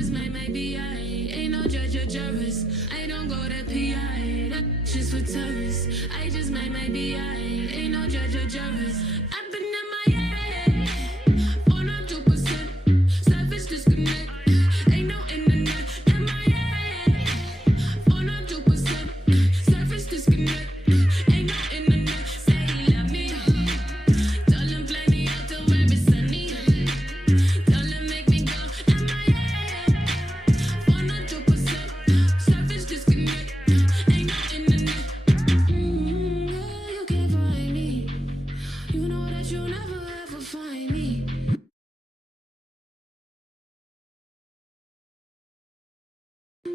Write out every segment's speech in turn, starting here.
just might be I ain't no judge or juris. I don't go to PI, that's just for tourists. I just might be I ain't no judge or juris. I've been in my head, 102%, selfish disconnect. Ain't no internet in my head, 102%, selfish disconnect. Ain't no internet. Say he love me, tell him fly me out to where it's sunny. Tell him make me go in my head, 102%, selfish disconnect. Ain't no internet. Yeah, you can't find me. You know that you'll never ever find me.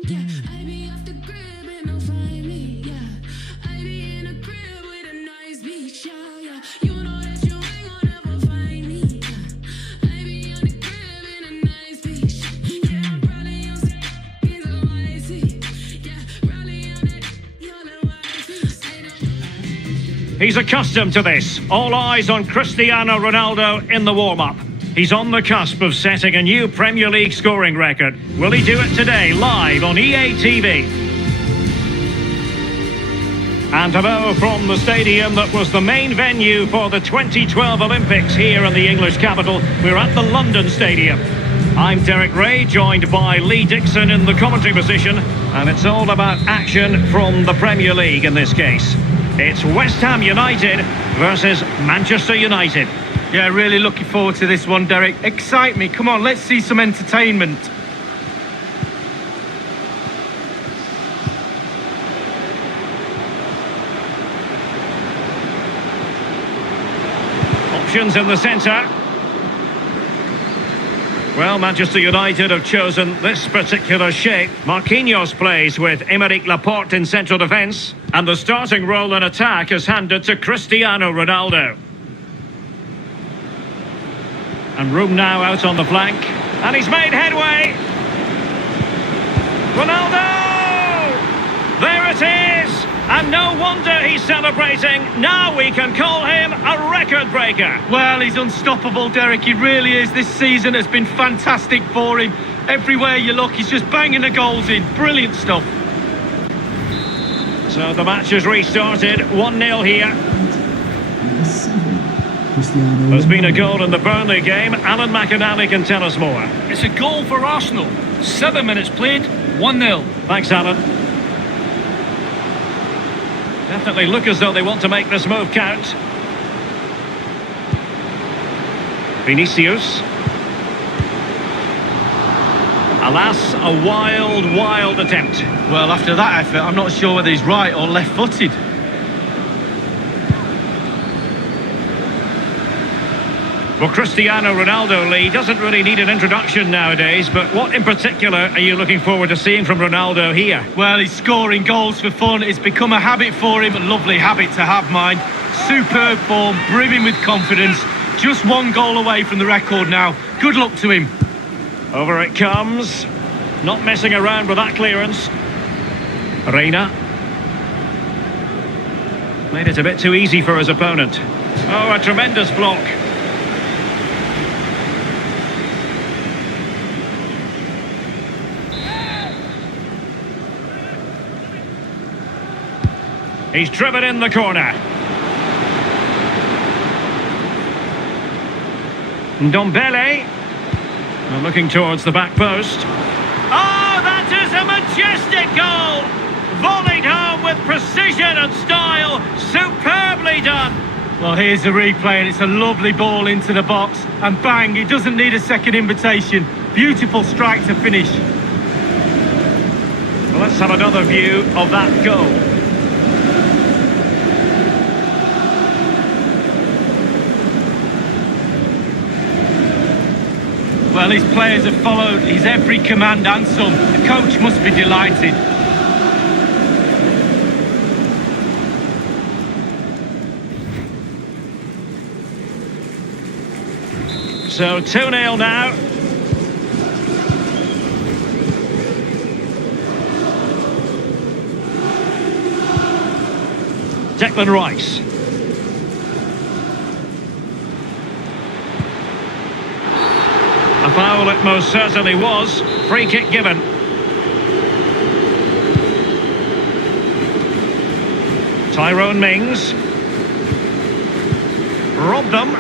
Yeah, I be off the crib and don't find me. Yeah, I be in a crib with a nice beach. Yeah, yeah. You know that you ain't gonna ever find me. Yeah, I be on the crib in a nice beach. Yeah, I'm probably on some icy. Yeah, probably on that you're the wisest. He's accustomed to this. All eyes on Cristiano Ronaldo in the warm-up. He's on the cusp of setting a new Premier League scoring record. Will he do it today, live on EA TV? And hello from the stadium that was the main venue for the 2012 Olympics here in the English capital. We're at the London Stadium. I'm Derek Ray, joined by Lee Dixon in the commentary position. And it's all about action from the Premier League in this case. It's West Ham United versus Manchester United. Yeah, really looking forward to this one, Derek. Excite me. Come on, let's see some entertainment. Options in the centre. Well, Manchester United have chosen this particular shape. Marquinhos plays with Aymeric Laporte in central defence. And the starting role in attack is handed to Cristiano Ronaldo. And room now out on the flank. And he's made headway. Ronaldo! There it is! And no wonder he's celebrating. Now we can call him a record breaker. Well, he's unstoppable, Derek. He really is. This season has been fantastic for him. Everywhere you look, he's just banging the goals in. Brilliant stuff. So the match has restarted. 1-0 here. There's been a goal in the Burnley game. Alan McInally can tell us more. It's a goal for Arsenal. 7 minutes played, 1-0. Thanks, Alan. Definitely look as though they want to make this move count. Vinicius. Alas, a wild attempt. Well, after that effort, I'm not sure whether he's right or left-footed. Well, Cristiano Ronaldo, Lee, doesn't really need an introduction nowadays, but what in particular are you looking forward to seeing from Ronaldo here? Well, he's scoring goals for fun. It's become a habit for him, a lovely habit to have, mind. Superb form, brimming with confidence. Just 1 goal away from the record now. Good luck to him. Over it comes. Not messing around with that clearance. Reina. Made it a bit too easy for his opponent. Oh, a tremendous block. He's driven in the corner. Ndombele. Looking towards the back post. Oh, that is a majestic goal! Volleyed home with precision and style. Superbly done. Well, here's the replay, and it's a lovely ball into the box. And bang, he doesn't need a second invitation. Beautiful strike to finish. Well, let's have another view of that goal. Well, his players have followed his every command and some. The coach must be delighted. So 2-0 now. Declan Rice. A foul it most certainly was. Free kick given. Tyrone Mings. Robbed them.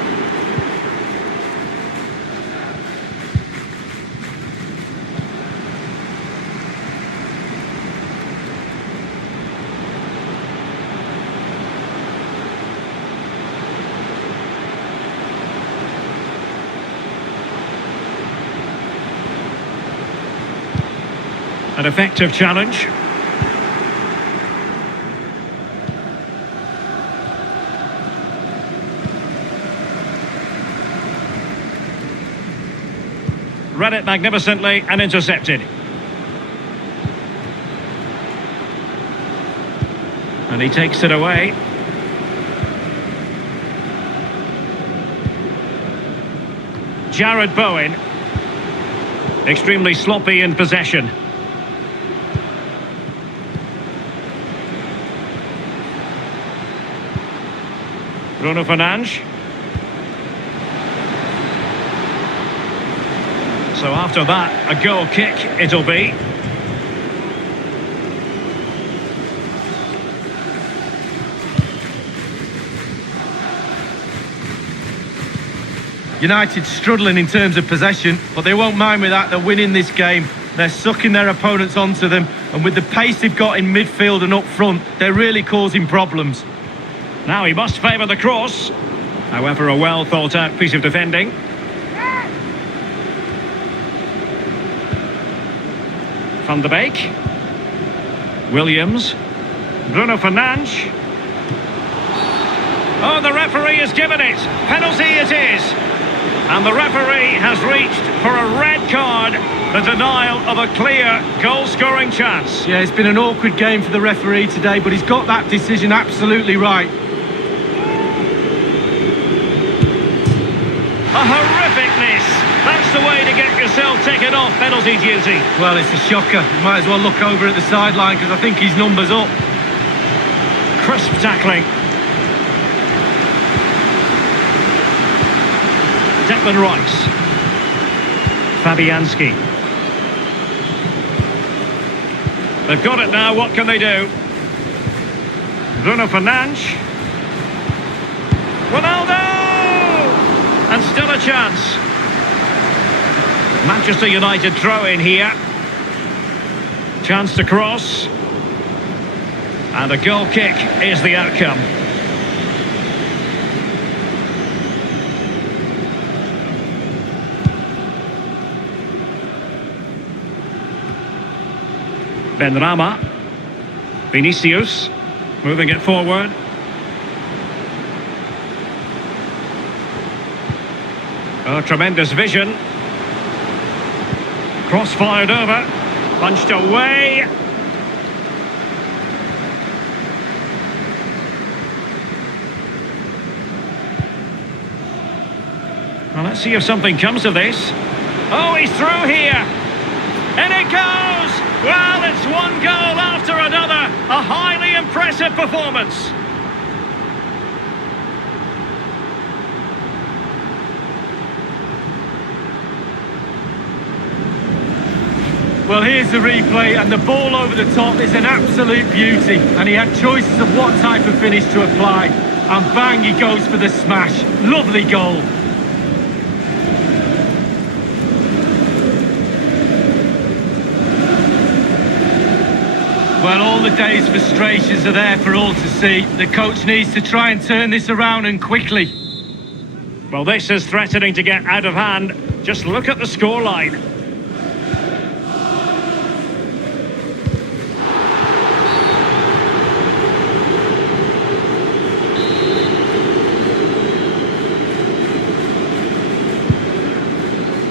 An effective challenge. Read it magnificently and intercepted. And he takes it away. Jared Bowen. Extremely sloppy in possession. Bruno Fernandes. So after that, a goal kick it'll be. United struggling in terms of possession, but they won't mind with that. They're winning this game. They're sucking their opponents onto them, and with the pace they've got in midfield and up front, they're really causing problems. Now he must favour the cross. However, a well thought out piece of defending. Van de Beek. Williams. Bruno Fernandes. Oh, the referee has given it. Penalty it is. And the referee has reached for a red card. The denial of a clear goal-scoring chance. Yeah, it's been an awkward game for the referee today, but he's got that decision absolutely right. A horrific miss. That's the way to get yourself taken off penalty duty. Well, it's a shocker. You might as well look over at the sideline because I think his number's up. Crisp tackling. Declan Rice. Fabianski. They've got it now, what can they do? Bruno Fernandes. Ronaldo! And still a chance. Manchester United throw in here. Chance to cross. And a goal kick is the outcome. Benrahma. Vinicius. Moving it forward. Oh, tremendous vision. Cross fired over. Punched away. Well, let's see if something comes of this. Oh, he's through here. And it goes! Well, it's one goal after another. A highly impressive performance. Well, here's the replay, and the ball over the top is an absolute beauty. And he had choices of what type of finish to apply. And bang, he goes for the smash. Lovely goal. Well, all the day's frustrations are there for all to see. The coach needs to try and turn this around, and quickly. Well, this is threatening to get out of hand. Just look at the scoreline.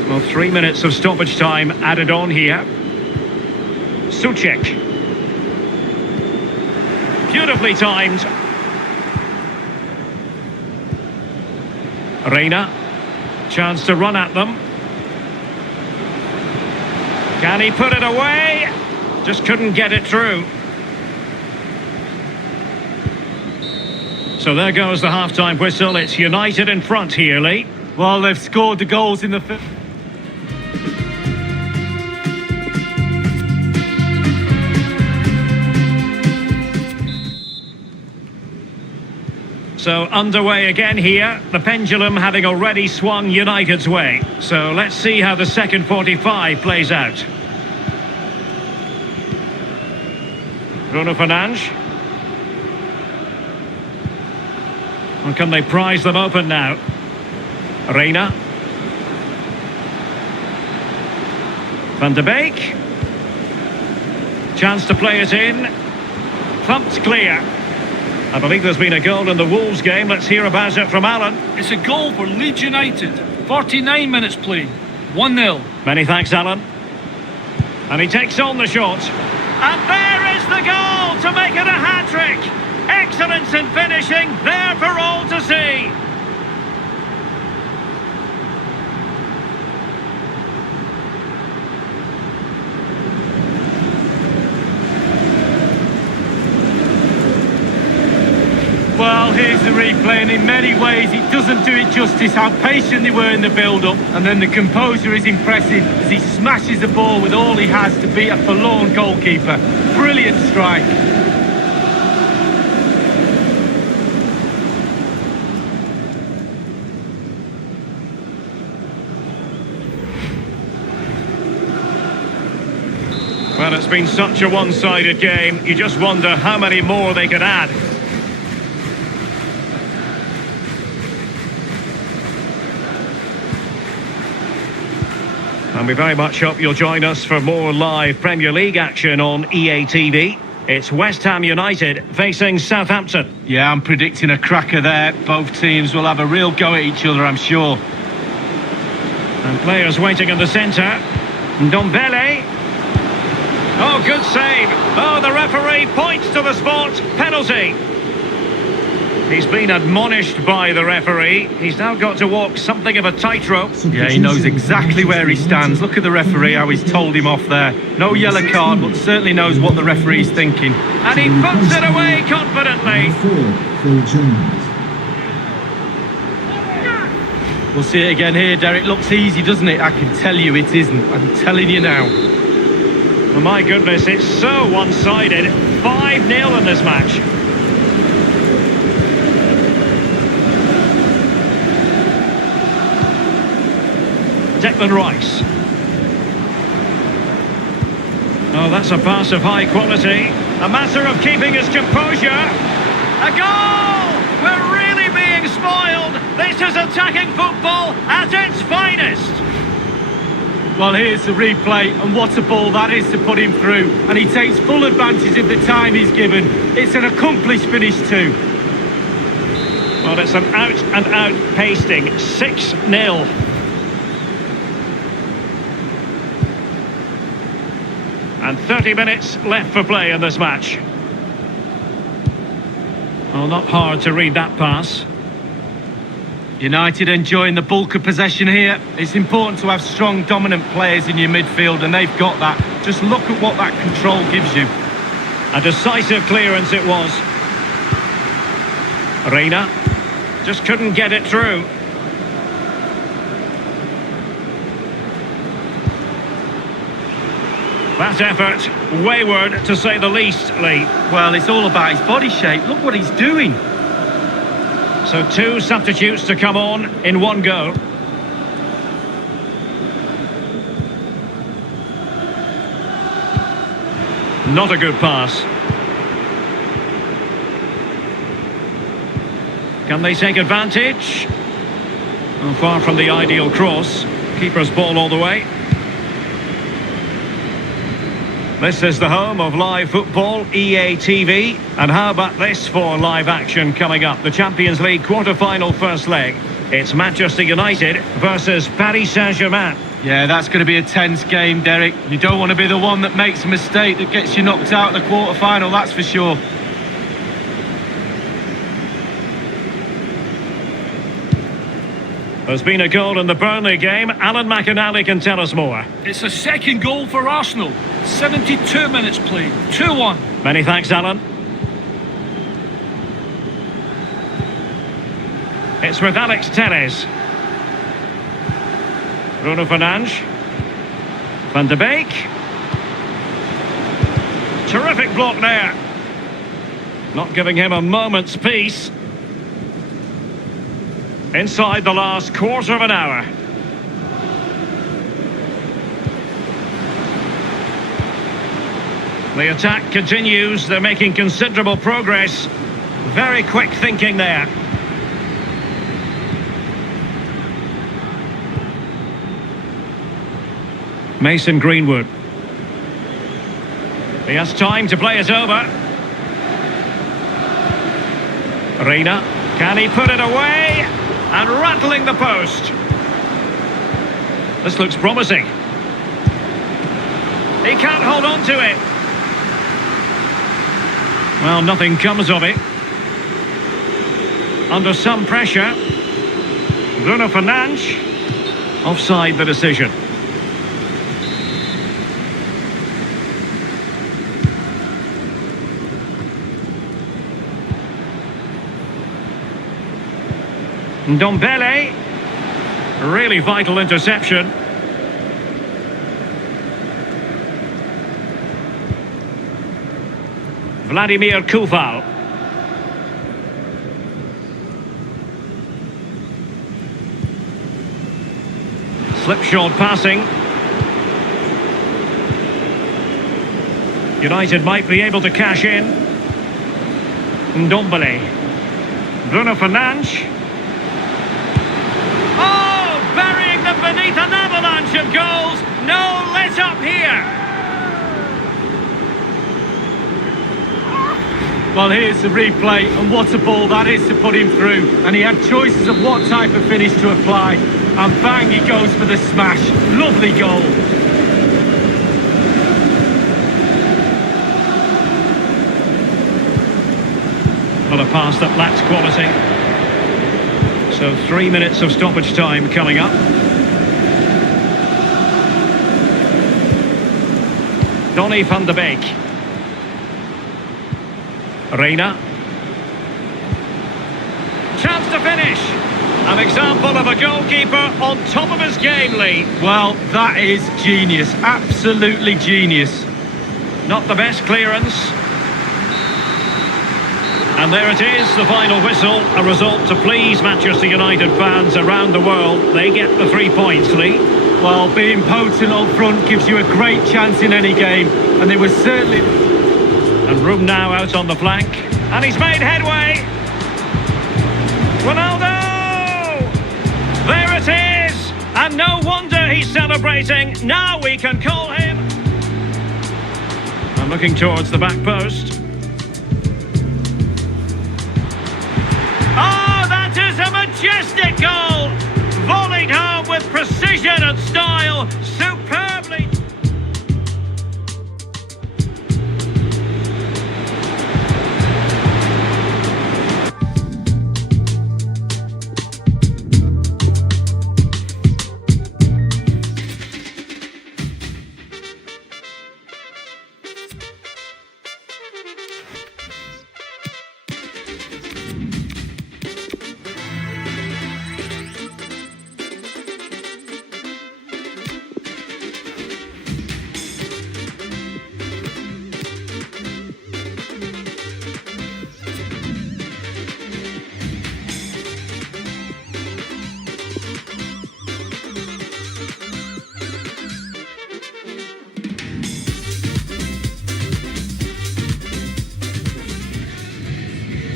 Well, 3 minutes of stoppage time added on here. Souček. Beautifully timed. Reina. Chance to run at them. Can he put it away? Just couldn't get it through. So there goes the half-time whistle. It's United in front here, Lee. Well, they've scored the goals in the So underway again here, the pendulum having already swung United's way. So let's see how the second 45 plays out. Bruno Fernandes. And can they prize them open now? Reina. Van de Beek. Chance to play it in. Thumped clear. I believe there's been a goal in the Wolves game. Let's hear about it from Alan. It's a goal for Leeds United. 49 minutes played. 1-0. Many thanks, Alan. And he takes on the shot. And there is the goal to make it a hat-trick. Excellence in finishing, there for all to see. Well, here's the replay, and in many ways it doesn't do it justice how patient they were in the build-up, and then the composure is impressive as he smashes the ball with all he has to beat a forlorn goalkeeper. Brilliant strike. Well, it's been such a one-sided game, you just wonder how many more they could add. And we very much hope you'll join us for more live Premier League action on EA TV. It's West Ham United facing Southampton. Yeah, I'm predicting a cracker there. Both teams will have a real go at each other, I'm sure. And players waiting in the centre. Ndombele. Oh, good save. Oh, the referee points to the spot. Penalty. He's been admonished by the referee. He's now got to walk something of a tightrope. Yeah, he knows exactly where he stands. Look at the referee, how he's told him off there. No yellow card, but certainly knows what the referee's thinking. And he puts it away confidently. We'll see it again here, Derek. Looks easy, doesn't it? I can tell you it isn't. I'm telling you now. Well, my goodness, it's so one-sided. 5-0 in this match. Declan Rice. Oh, that's a pass of high quality. A matter of keeping his composure. A goal! We're really being spoiled. This is attacking football at its finest. Well, here's the replay, and what a ball that is to put him through. And he takes full advantage of the time he's given. It's an accomplished finish too. Well, it's an out-and-out pasting. 6-0. And 30 minutes left for play in this match. Well, not hard to read that pass. United enjoying the bulk of possession here. It's important to have strong, dominant players in your midfield, and they've got that. Just look at what that control gives you. A decisive clearance it was. Reina just couldn't get it through. That effort, wayward to say the least, Lee. Well, it's all about his body shape. Look what he's doing. So 2 substitutes to come on in one go. Not a good pass. Can they take advantage? Oh, far from the ideal cross. Keeper's ball all the way. This is the home of live football, EA TV. And how about this for live action coming up? The Champions League quarter-final first leg. It's Manchester United versus Paris Saint-Germain. Yeah, that's going to be a tense game, Derek. You don't want to be the one that makes a mistake that gets you knocked out in the quarter-final, that's for sure. There's been a goal in the Burnley game. Alan McInally can tell us more. It's a second goal for Arsenal. 72 minutes played. 2-1. Many thanks, Alan. It's with Alex Telles. Bruno Fernandes. Van de Beek. Terrific block there. Not giving him a moment's peace. inside the last quarter of an hour. The attack continues. They're making considerable progress. Very quick thinking there. Mason Greenwood. He has time to play it over. Reina. Can he put it away? And rattling the post. This looks promising. He can't hold on to it. Well, nothing comes of it. Under some pressure. Bruno Fernandes. Offside the decision. Ndombele. Really vital interception. Vladimir Koufal. Slipshod passing. United might be able to cash in. Ndombele. Bruno Fernandes. Oh, burying them beneath an avalanche of goals. No let up here. Well, here's the replay, and what a ball that is to put him through. And he had choices of what type of finish to apply. And bang, he goes for the smash. Lovely goal. Well, a pass that lacks quality. So 3 minutes of stoppage time coming up. Donny van de Beek. Reina. Chance to finish. An example of a goalkeeper on top of his game, Lee. Well, that is genius. Absolutely genius. Not the best clearance. And there it is, the final whistle. A result to please Manchester United fans around the world. They get the 3 points, Lee. Well, being potent up front gives you a great chance in any game. And they were certainly... And room now out on the flank. And he's made headway. Ronaldo! There it is! And no wonder he's celebrating. Now we can call him. And looking towards the back post. Oh, that is a majestic goal! Volleyed home with precision and style. Superbly.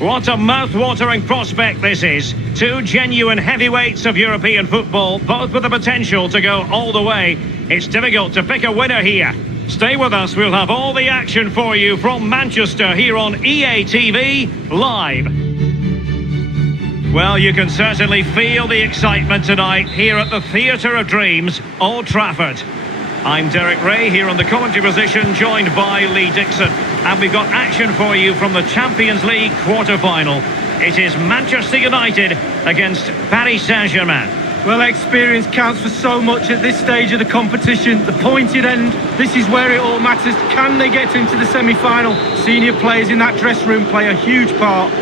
What a mouth-watering prospect this is. Two genuine heavyweights of European football, both with the potential to go all the way. It's difficult to pick a winner here. Stay with us, we'll have all the action for you from Manchester here on EA TV Live. Well, you can certainly feel the excitement tonight here at the Theatre of Dreams, Old Trafford. I'm Derek Ray here on the commentary position, joined by Lee Dixon. And we've got action for you from the Champions League quarter-final. It is Manchester United against Paris Saint-Germain. Well, experience counts for so much at this stage of the competition. The pointed end, this is where it all matters. Can they get into the semi-final? Senior players in that dressing room play a huge part.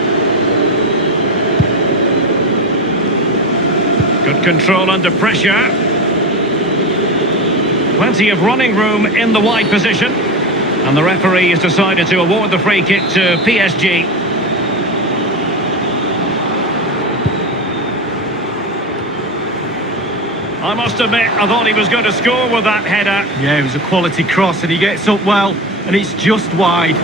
Good control under pressure. Plenty of running room in the wide position. And the referee has decided to award the free kick to PSG. I must admit, I thought he was going to score with that header. Yeah, it was a quality cross and he gets up well and it's just wide.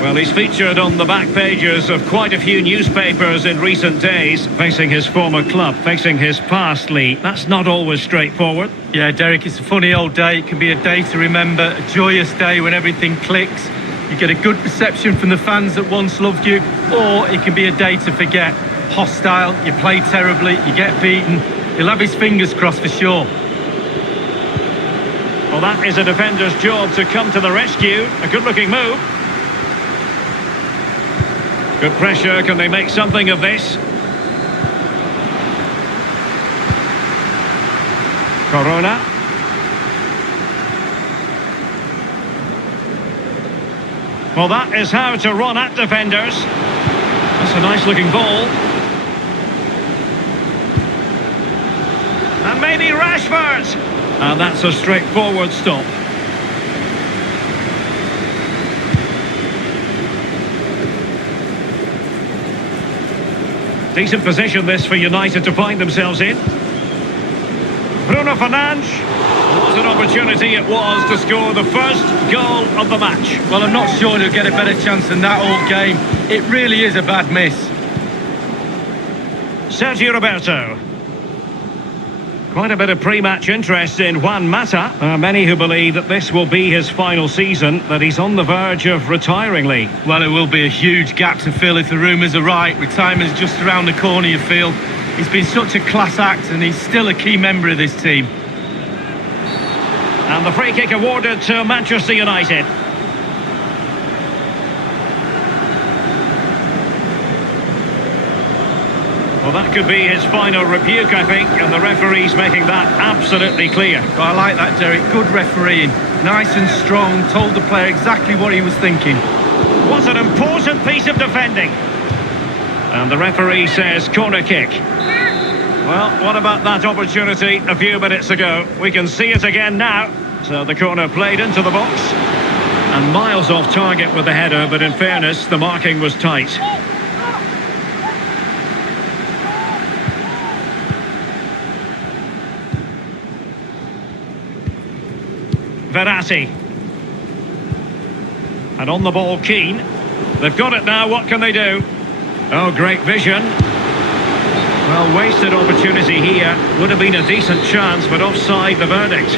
Well, he's featured on the back pages of quite a few newspapers in recent days, facing his former club, facing his past league. That's not always straightforward. Yeah, Derek, it's a funny old day. It can be a day to remember, a joyous day when everything clicks. You get a good reception from the fans that once loved you, or it can be a day to forget. Hostile, you play terribly, you get beaten. He'll have his fingers crossed for sure. Well, that is a defender's job to come to the rescue. A good-looking move. Good pressure. Can they make something of this? Corona. Well, that is how to run at defenders. That's a nice-looking ball. And maybe Rashford. And that's a straightforward stop. Decent position this for United to find themselves in. Bruno Fernandes. What an opportunity it was to score the first goal of the match. Well, I'm not sure he'll get a better chance than that all game. It really is a bad miss. Sergio Roberto. Quite a bit of pre-match interest in Juan Mata. Many who believe that this will be his final season, that he's on the verge of retiring league. Well, it will be a huge gap to fill if the rumours are right. Retirement's just around the corner, you feel. He's been such a class act and he's still a key member of this team. And the free kick awarded to Manchester United. Well, that could be his final rebuke, I think, and the referee's making that absolutely clear. Well, I like that, Derek. Good refereeing. Nice and strong, told the player exactly what he was thinking. What an important piece of defending. And the referee says corner kick. Well, what about that opportunity a few minutes ago? We can see it again now. So the corner played into the box. And miles off target with the header, but in fairness, the marking was tight. Verratti. And on the ball, Keane. They've got it now, what can they do? Oh, great vision. Well, wasted opportunity here. Would have been a decent chance, but offside the verdict.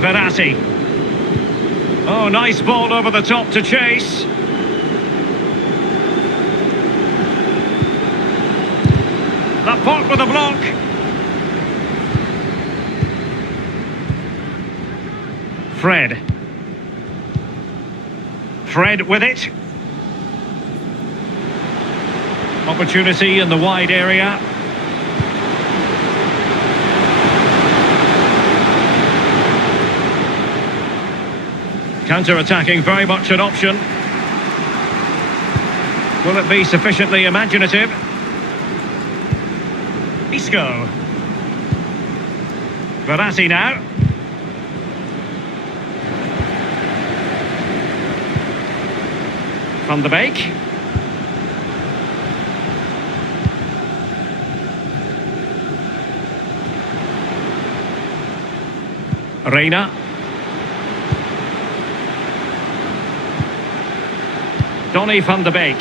Verratti. Oh, nice ball over the top to chase. Laporte with a block. Fred with it. Opportunity in the wide area. Counter-attacking, very much an option. Will it be sufficiently imaginative? Isco. Verratti now. Van de Beek. Reina. Donny van de Beek.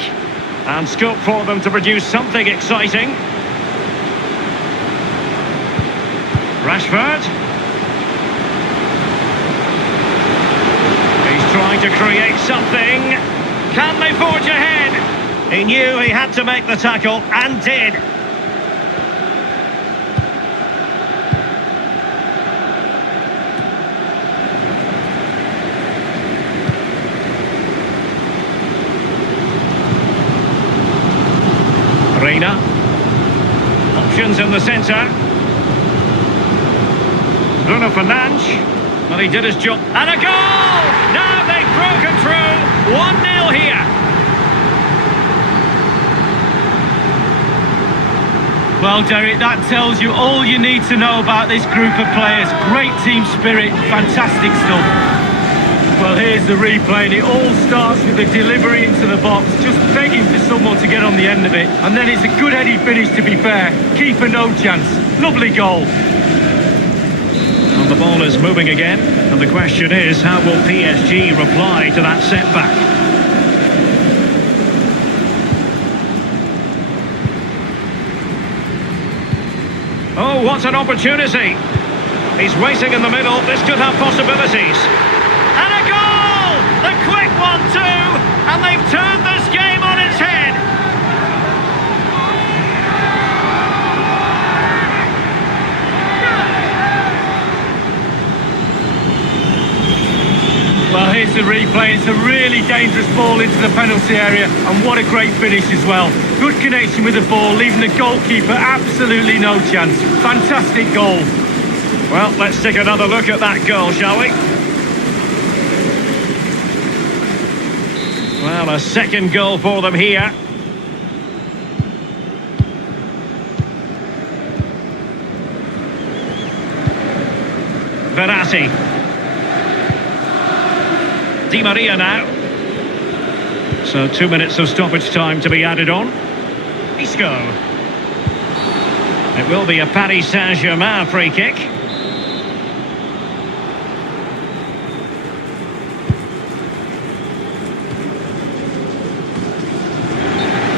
And scope for them to produce something exciting. Rashford. He's trying to create something. Can they forge ahead? He knew he had to make the tackle and did. Reina. Options in the centre. Bruno Fernandes. Well, he did his job. And a goal! Now they've broken through. 1-0 here. Well, Derek, that tells you all you need to know about this group of players. Great team spirit, fantastic stuff. Well, here's the replay, and it all starts with the delivery into the box, just begging for someone to get on the end of it. And then it's a good heady finish, to be fair. Keeper no chance. Lovely goal. And the ball is moving again, and the question is, how will PSG reply to that setback? Oh, what an opportunity! He's racing in the middle, this could have possibilities. And a goal! The quick one too! And they've turned this game on its head! Well, here's the replay. It's a really dangerous ball into the penalty area, and what a great finish as well. Good connection with the ball, leaving the goalkeeper absolutely no chance. Fantastic goal. Well, let's take another look at that goal, shall we? Well, a second goal for them here. Verratti. Di Maria now. So 2 minutes of stoppage time to be added on. Isco. It will be a Paris Saint-Germain free kick.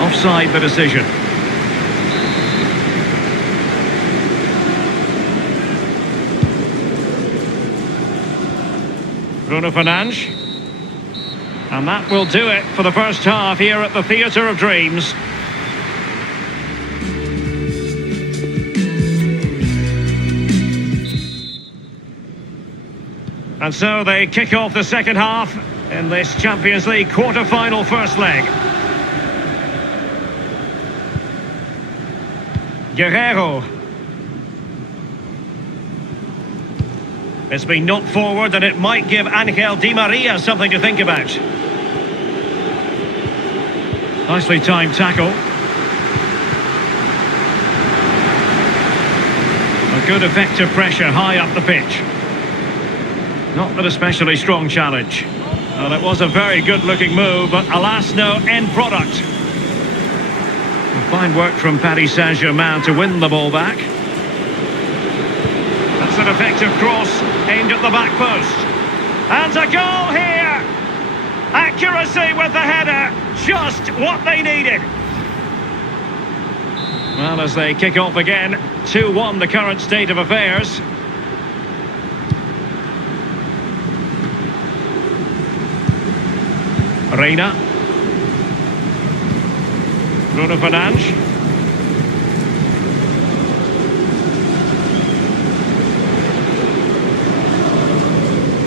Offside the decision. Bruno Fernandes. And that will do it for the first half here at the Theatre of Dreams. And so they kick off the second half in this Champions League quarter-final first leg. Guerrero. It's been knocked forward and it might give Angel Di Maria something to think about. Nicely timed tackle. A good effective pressure high up the pitch. Not an especially strong challenge. Well, it was a very good looking move, but alas, no end product. Fine work from Paris Saint-Germain to win the ball back. That's an effective cross aimed at the back post. And a goal here! Accuracy with the header, just what they needed. Well, as they kick off again, 2-1 the current state of affairs. Reina. Bruno Fernandes.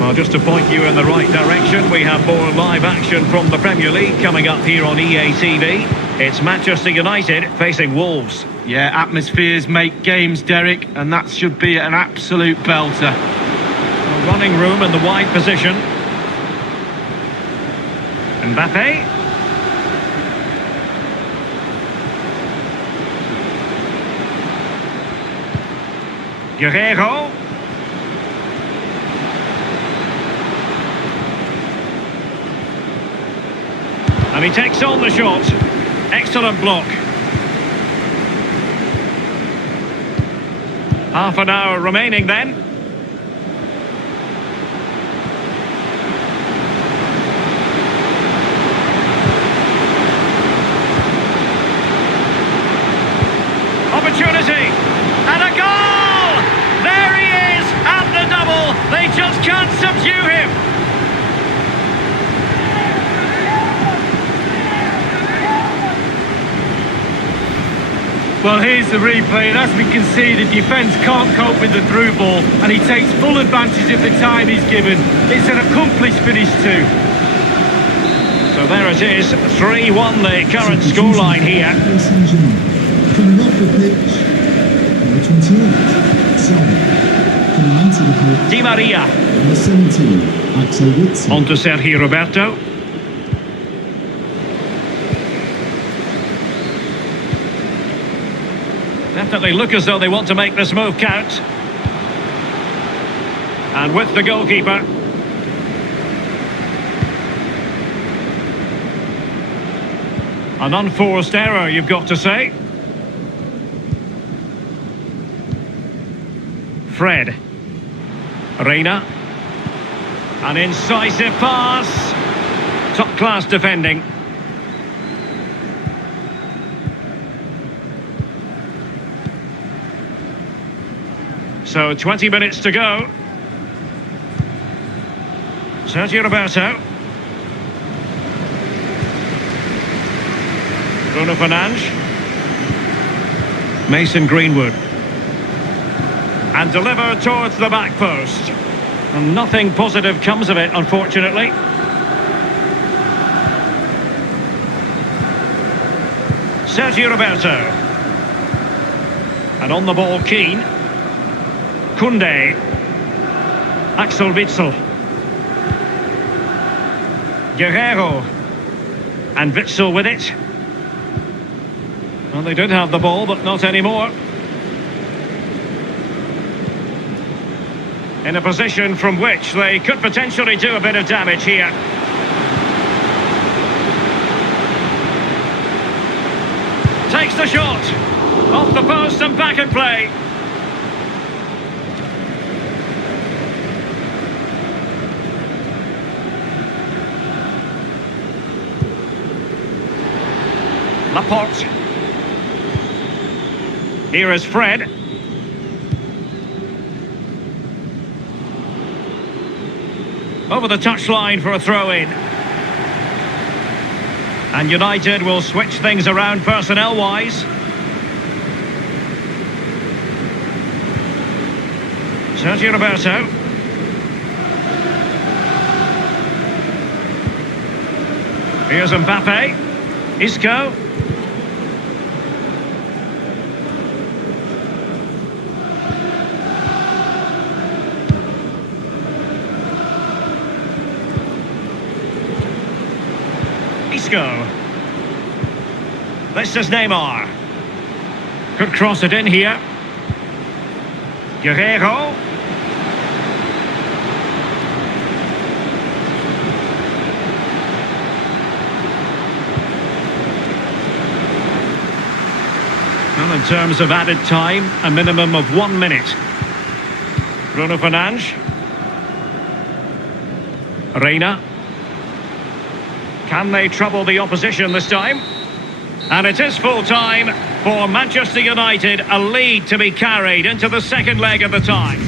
Well, just to point you in the right direction, we have more live action from the Premier League coming up here on EA TV. It's Manchester United facing Wolves. Yeah, atmospheres make games, Derek, and that should be an absolute belter. Running room in the wide position. Mbappe. Guerrero. And he takes on the shot. Excellent block. Half an hour remaining then. Opportunity. And a goal! There he is at the double. They just can't subdue him. Well, here's the replay, and as we can see, the defence can't cope with the through ball, and he takes full advantage of the time he's given. It's an accomplished finish too. So there it is, 3-1 the current scoreline here. Coming off the pitch, number 28, Son. Coming onto the pitch, Di Maria. number 17, Axel Witsel. On to Sergio Roberto. Definitely look as though they want to make this move count. And with the goalkeeper. An unforced error, you've got to say. Fred. Reina. An incisive pass. Top-class defending. So 20 minutes to go. Sergio Roberto. Bruno Fernandes. Mason Greenwood. And delivered towards the back post. And nothing positive comes of it, unfortunately. Sergio Roberto. And on the ball, Keane. Koundé. Axel Witsel. Guerrero. And Witsel with it. Well, they did have the ball, but not anymore. In a position from which they could potentially do a bit of damage here. Takes the shot. Off the post and back in play. Laporte. Here is Fred. Over the touchline for a throw-in. And United will switch things around personnel-wise. Sergio Roberto. Here's Mbappe. Isco. Isco. This is Neymar. Could cross it in here. Guerrero. Well, in terms of added time, a minimum of 1 minute. Bruno Fernandes. Reina. Can they trouble the opposition this time? And it is full time for Manchester United, a lead to be carried into the second leg of the tie.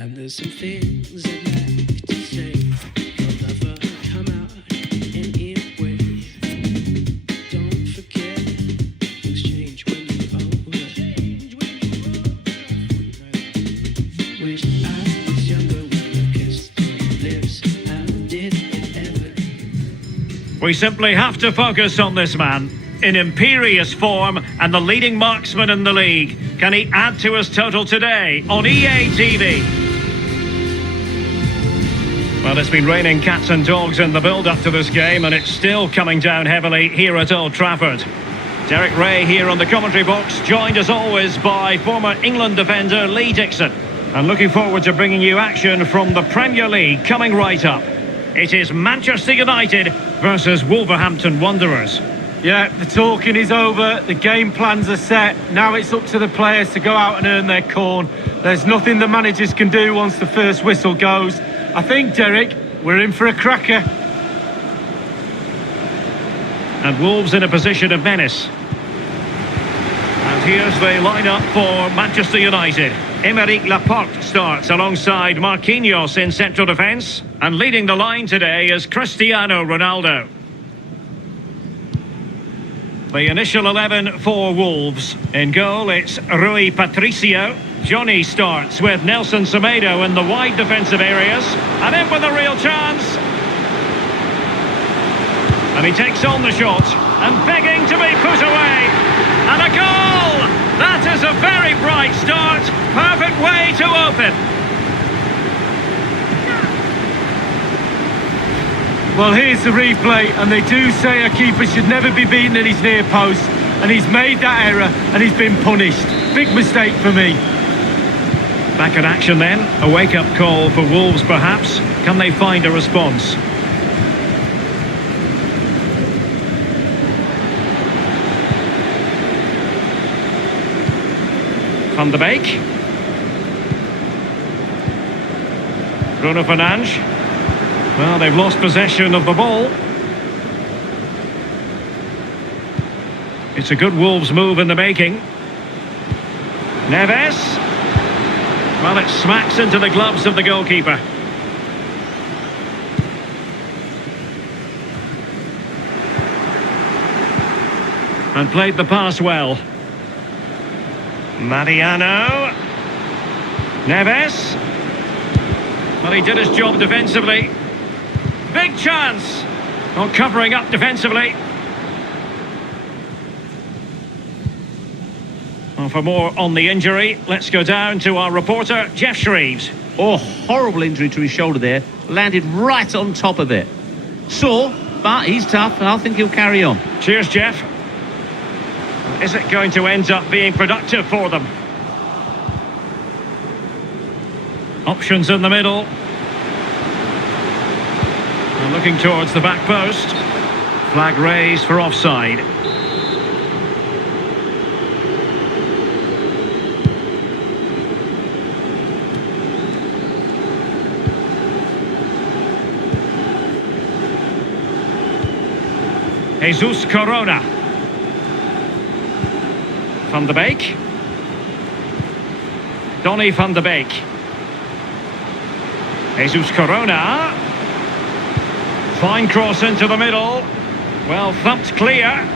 And there's some things I'd like to say, but never come out in any way. Don't forget, things change when you're older. Wish I was younger when I kissed your lips. How did it ever? We simply have to focus on this man. In imperious form and the leading marksman in the league. Can he add to his total today on EA TV? Well, it's been raining cats and dogs in the build-up to this game, and it's still coming down heavily here at Old Trafford. Derek Ray here on the commentary box, joined as always by former England defender Lee Dixon. And looking forward to bringing you action from the Premier League coming right up. It is Manchester United versus Wolverhampton Wanderers. Yeah, the talking is over, the game plans are set. Now it's up to the players to go out and earn their corn. There's nothing the managers can do once the first whistle goes. I think, Derek, we're in for a cracker. And Wolves in a position of menace. And here's the lineup for Manchester United. Aymeric Laporte starts alongside Marquinhos in central defence. And leading the line today is Cristiano Ronaldo. The initial 11 for Wolves. In goal, it's Rui Patricio. Johnny starts with Nelson Semedo in the wide defensive areas. And in with a real chance. And he takes on the shot. And begging to be put away. And a goal! That is a very bright start. Perfect way to open. Well, here's the replay, and they do say a keeper should never be beaten at his near post, and he's made that error, and he's been punished. Big mistake for me. Back in action then, a wake-up call for Wolves perhaps. Can they find a response? Van de Beek. Bruno Fernandes. Well, they've lost possession of the ball. It's a good Wolves move in the making. Neves. Well, it smacks into the gloves of the goalkeeper. And played the pass well. Mariano. Neves. Well, he did his job defensively. Big chance. Not covering up defensively. Well, for more on the injury, let's go down to our reporter, Jeff Shreves. Oh, horrible injury to his shoulder there. Landed right on top of it. Sore, but he's tough, and I think he'll carry on. Cheers, Jeff. Is it going to end up being productive for them? Options in the middle. And looking towards the back post. Flag raised for offside. Jesus Corona. Van de Beek. Donny van de Beek. Jesus Corona. Fine cross into the middle. Well thumped clear.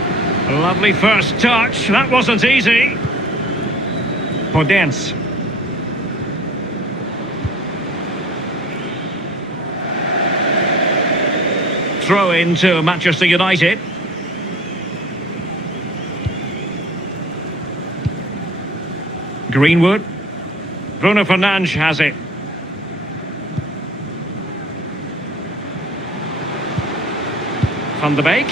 Lovely first touch. That wasn't easy. Podence. Throw in to Manchester United. Greenwood. Bruno Fernandes has it. Van de Beek.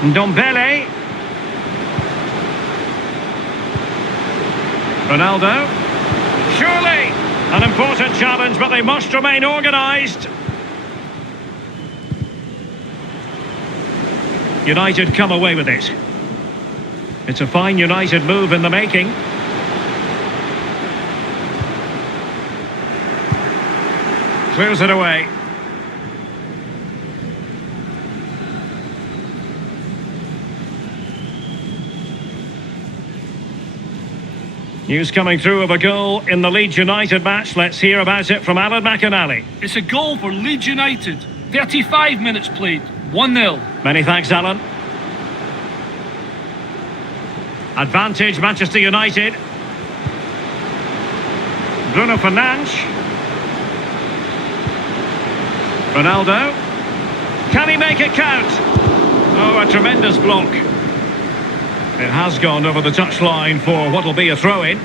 Ndombele. Ronaldo. Surely an important challenge, but they must remain organised. United come away with it. It's a fine United move in the making. Clears it away. News coming through of a goal in the Leeds United match. Let's hear about it from Alan McInally. It's a goal for Leeds United. 35 minutes played. 1-0. Many thanks, Alan. Advantage Manchester United. Bruno Fernandes. Ronaldo. Can he make it count? Oh, a tremendous block. It has gone over the touchline for what will be a throw-in.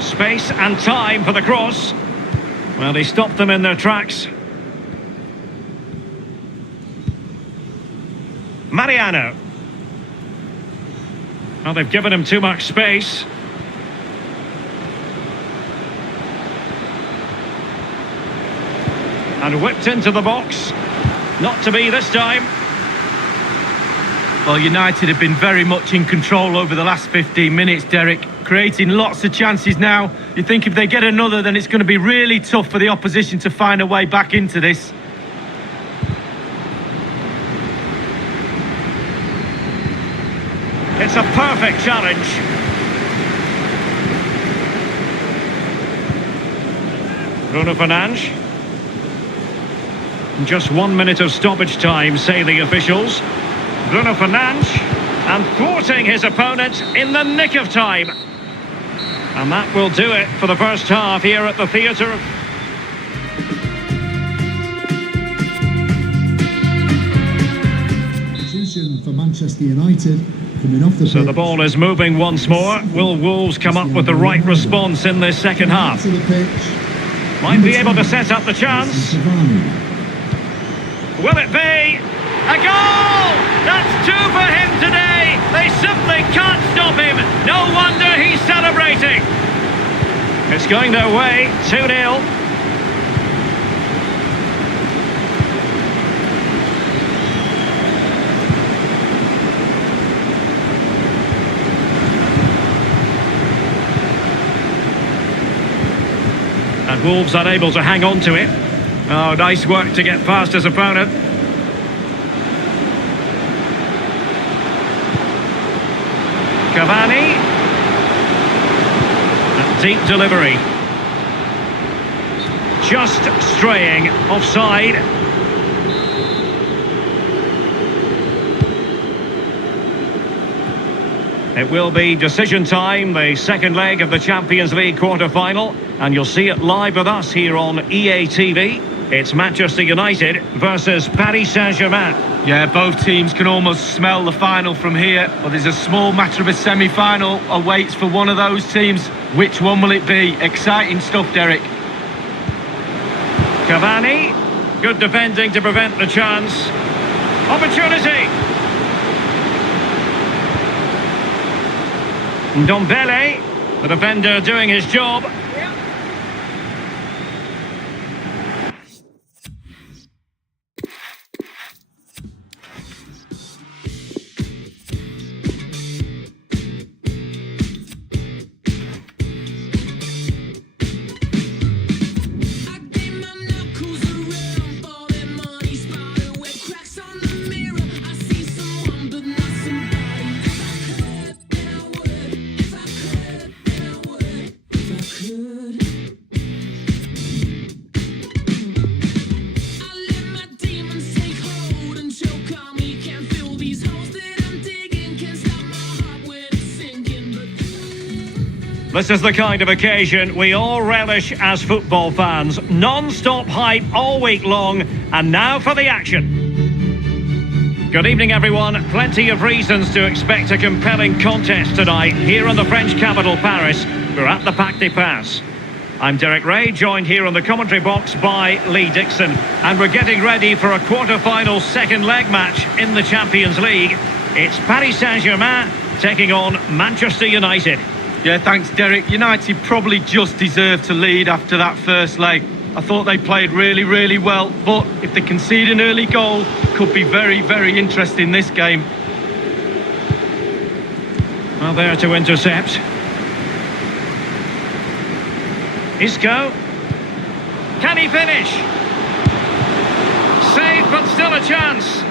Space and time for the cross. Well, he stopped them in their tracks. Mariano. Well, they've given him too much space. And whipped into the box. Not to be this time. Well, United have been very much in control over the last 15 minutes, Derek, creating lots of chances now. You think if they get another, then it's going to be really tough for the opposition to find a way back into this. It's a perfect challenge. Bruno Fernandes. Just 1 minute of stoppage time, say the officials. Bruno Fernandes, and thwarting his opponent in the nick of time. And that will do it for the first half here at the theatre. Substitution for Manchester United coming off the So pitch. the ball is moving once more. Will Wolves come up with the right response in this second half? To the pitch. Might be able to set up the chance. Will it be? A goal! That's 2 for him today. They simply can't stop him. No wonder he's celebrating. It's going their way, 2-0. And Wolves unable to hang on to it. Oh, nice work to get past his opponent. Cavani. A deep delivery. Just straying offside. It will be decision time, the second leg of the Champions League quarter-final, and you'll see it live with us here on EA TV. It's Manchester United versus Paris Saint-Germain. Yeah, both teams can almost smell the final from here, but there's a small matter of a semi-final awaits for one of those teams. Which one will it be? Exciting stuff, Derek. Cavani, good defending to prevent the chance. Opportunity. Ndombele, the defender doing his job. This is the kind of occasion we all relish as football fans. Non-stop hype all week long, and now for the action. Good evening, everyone. Plenty of reasons to expect a compelling contest tonight here in the French capital, Paris. We're at the Parc des Princes. I'm Derek Ray, joined here on the commentary box by Lee Dixon, and we're getting ready for a quarter-final second leg match in the Champions League. It's Paris Saint-Germain taking on Manchester United. Yeah, thanks, Derek. United probably just deserved to lead after that first leg. I thought they played really, really well, but if they concede an early goal, it could be very, very interesting, this game. Well, there to intercept. Isco. Can he finish? Saved, but still a chance.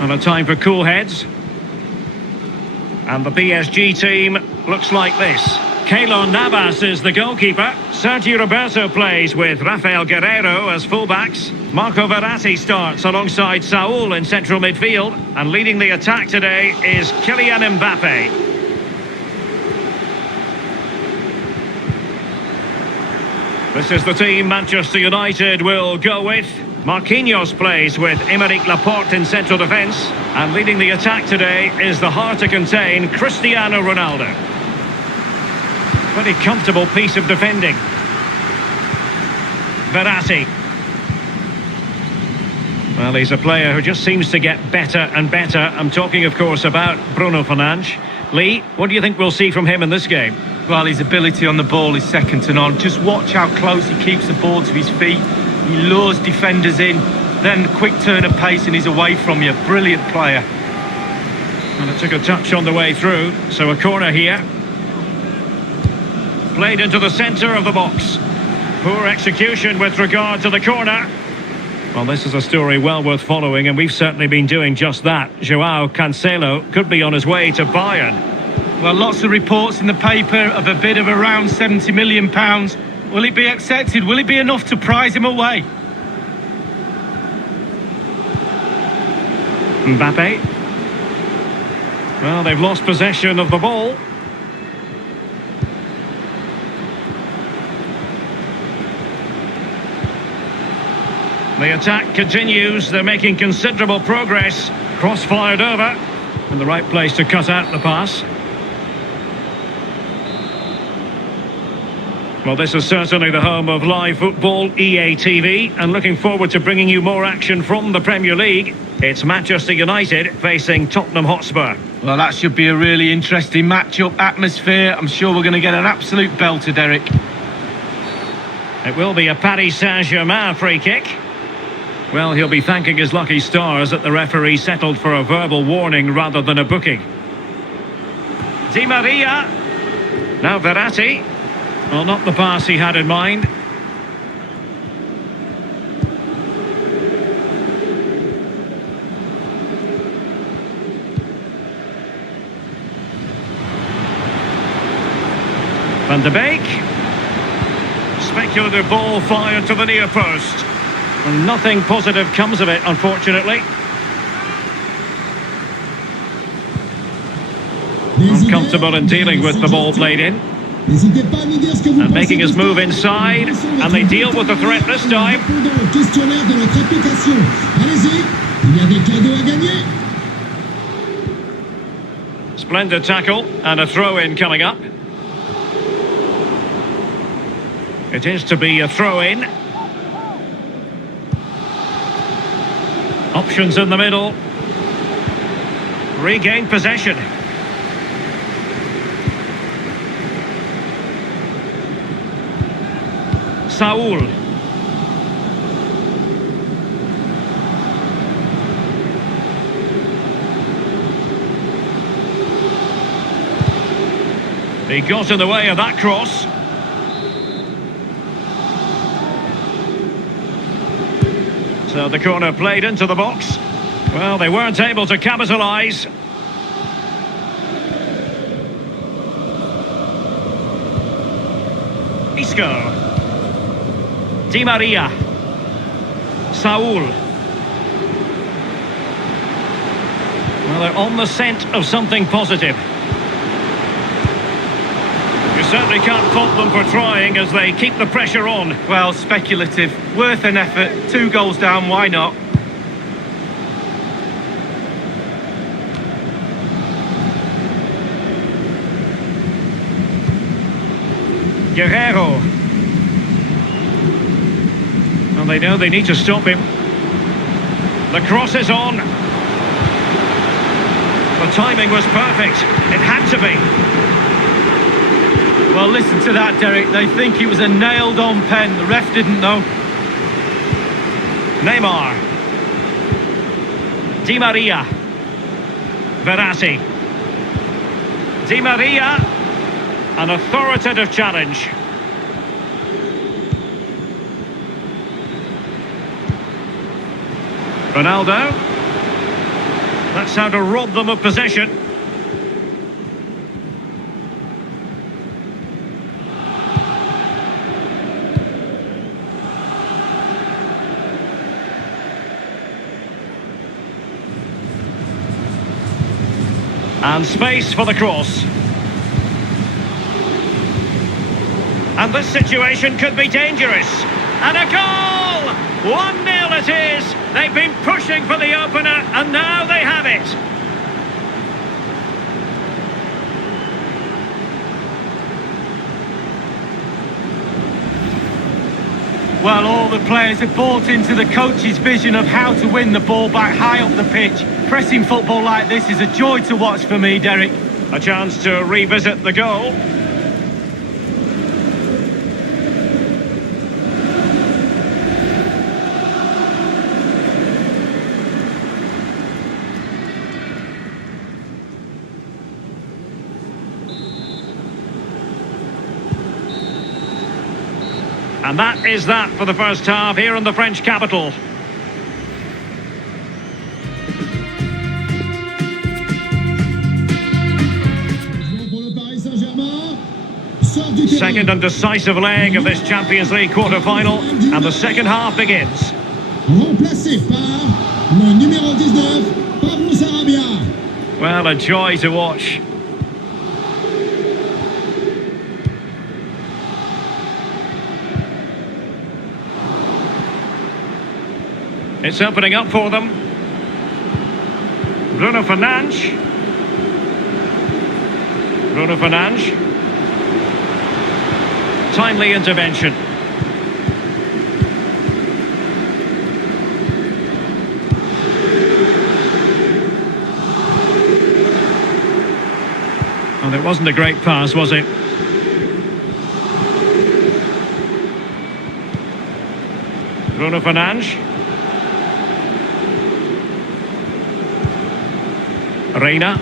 And a time for cool heads. And the PSG team looks like this. Keylor Navas is the goalkeeper. Sergio Roberto plays with Rafael Guerreiro as fullbacks. Marco Verratti starts alongside Saul in central midfield. And leading the attack today is Kylian Mbappe. This is the team Manchester United will go with. Marquinhos plays with Aymeric Laporte in central defence. And leading the attack today is the hard to contain Cristiano Ronaldo. Pretty comfortable piece of defending. Verratti. Well, he's a player who just seems to get better and better. I'm talking, of course, about Bruno Fernandes. Lee, what do you think we'll see from him in this game? Well, his ability on the ball is second to none. Just watch how close he keeps the ball to his feet. He lures defenders in, then quick turn of pace and he's away from you. Brilliant player. And it took a touch on the way through, so a corner here. Played into the centre of the box. Poor execution with regard to the corner. Well, this is a story well worth following, and we've certainly been doing just that. Joao Cancelo could be on his way to Bayern. Well, lots of reports in the paper of a bid of around £70 million. Will it be accepted? Will it be enough to prize him away? Mbappe. Well, they've lost possession of the ball. The attack continues. They're making considerable progress. Cross fired over. In the right place to cut out the pass. Well, this is certainly the home of live football, EA TV, and looking forward to bringing you more action from the Premier League. It's Manchester United facing Tottenham Hotspur. Well, that should be a really interesting match-up atmosphere. I'm sure we're going to get an absolute belter, Derek. It will be a Paris Saint-Germain free kick. Well, he'll be thanking his lucky stars that the referee settled for a verbal warning rather than a booking. Di Maria. Now Verratti. Well, not the pass he had in mind. Van de Beek. Speculative ball fired to the near post. And nothing positive comes of it, unfortunately. Uncomfortable in dealing with the ball played in. And making his move inside. And they deal with the threat this time. Splendid tackle and a throw-in coming up. It is to be a throw-in. Options in the middle. Regain possession. Saul. He got in the way of that cross. So the corner played into the box. Well, they weren't able to capitalise. Isco. Di Maria. Saul. Well, they're on the scent of something positive. You certainly can't fault them for trying as they keep the pressure on. Well, speculative. Worth an effort. 2 goals down, why not? Guerrero. Well, they know they need to stop him. The cross is on. The timing was perfect. It had to be. Well, listen to that, Derek. They think it was a nailed-on pen. The ref didn't know. Neymar. Di Maria. Verratti. Di Maria. An authoritative challenge. Ronaldo. That's how to rob them of possession. And space for the cross. And this situation could be dangerous. And a goal! 1-0 it is. They've been pushing for the opener, and now they have it. Well, all the players have bought into the coach's vision of how to win the ball back high up the pitch. Pressing football like this is a joy to watch for me, Derek. A chance to revisit the goal. And that is that for the first half here in the French capital. Second and decisive leg of this Champions League quarter-final, and the second half begins. Remplacé par le numéro 19, Pablo Sarabia. Well, a joy to watch. It's opening up for them. Bruno Fernandes. Bruno Fernandes. Timely intervention. And it wasn't a great pass, was it? Bruno Fernandes. Reina.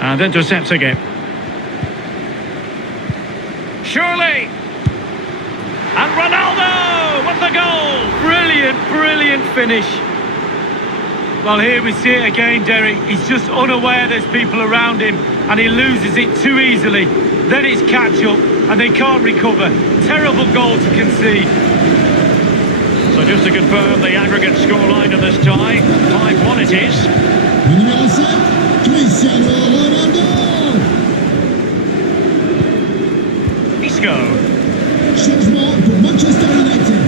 And intercepting it. Surely! And Ronaldo with the goal! Brilliant, brilliant finish. Well, here we see it again, Derek. He's just unaware there's people around him and he loses it too easily. Then it's catch-up and they can't recover. Terrible goal to concede. So just to confirm the aggregate scoreline of this tie, 5-1 it is. Le numéro 7, Cristiano Ronaldo. Isco. Changement pour Manchester United.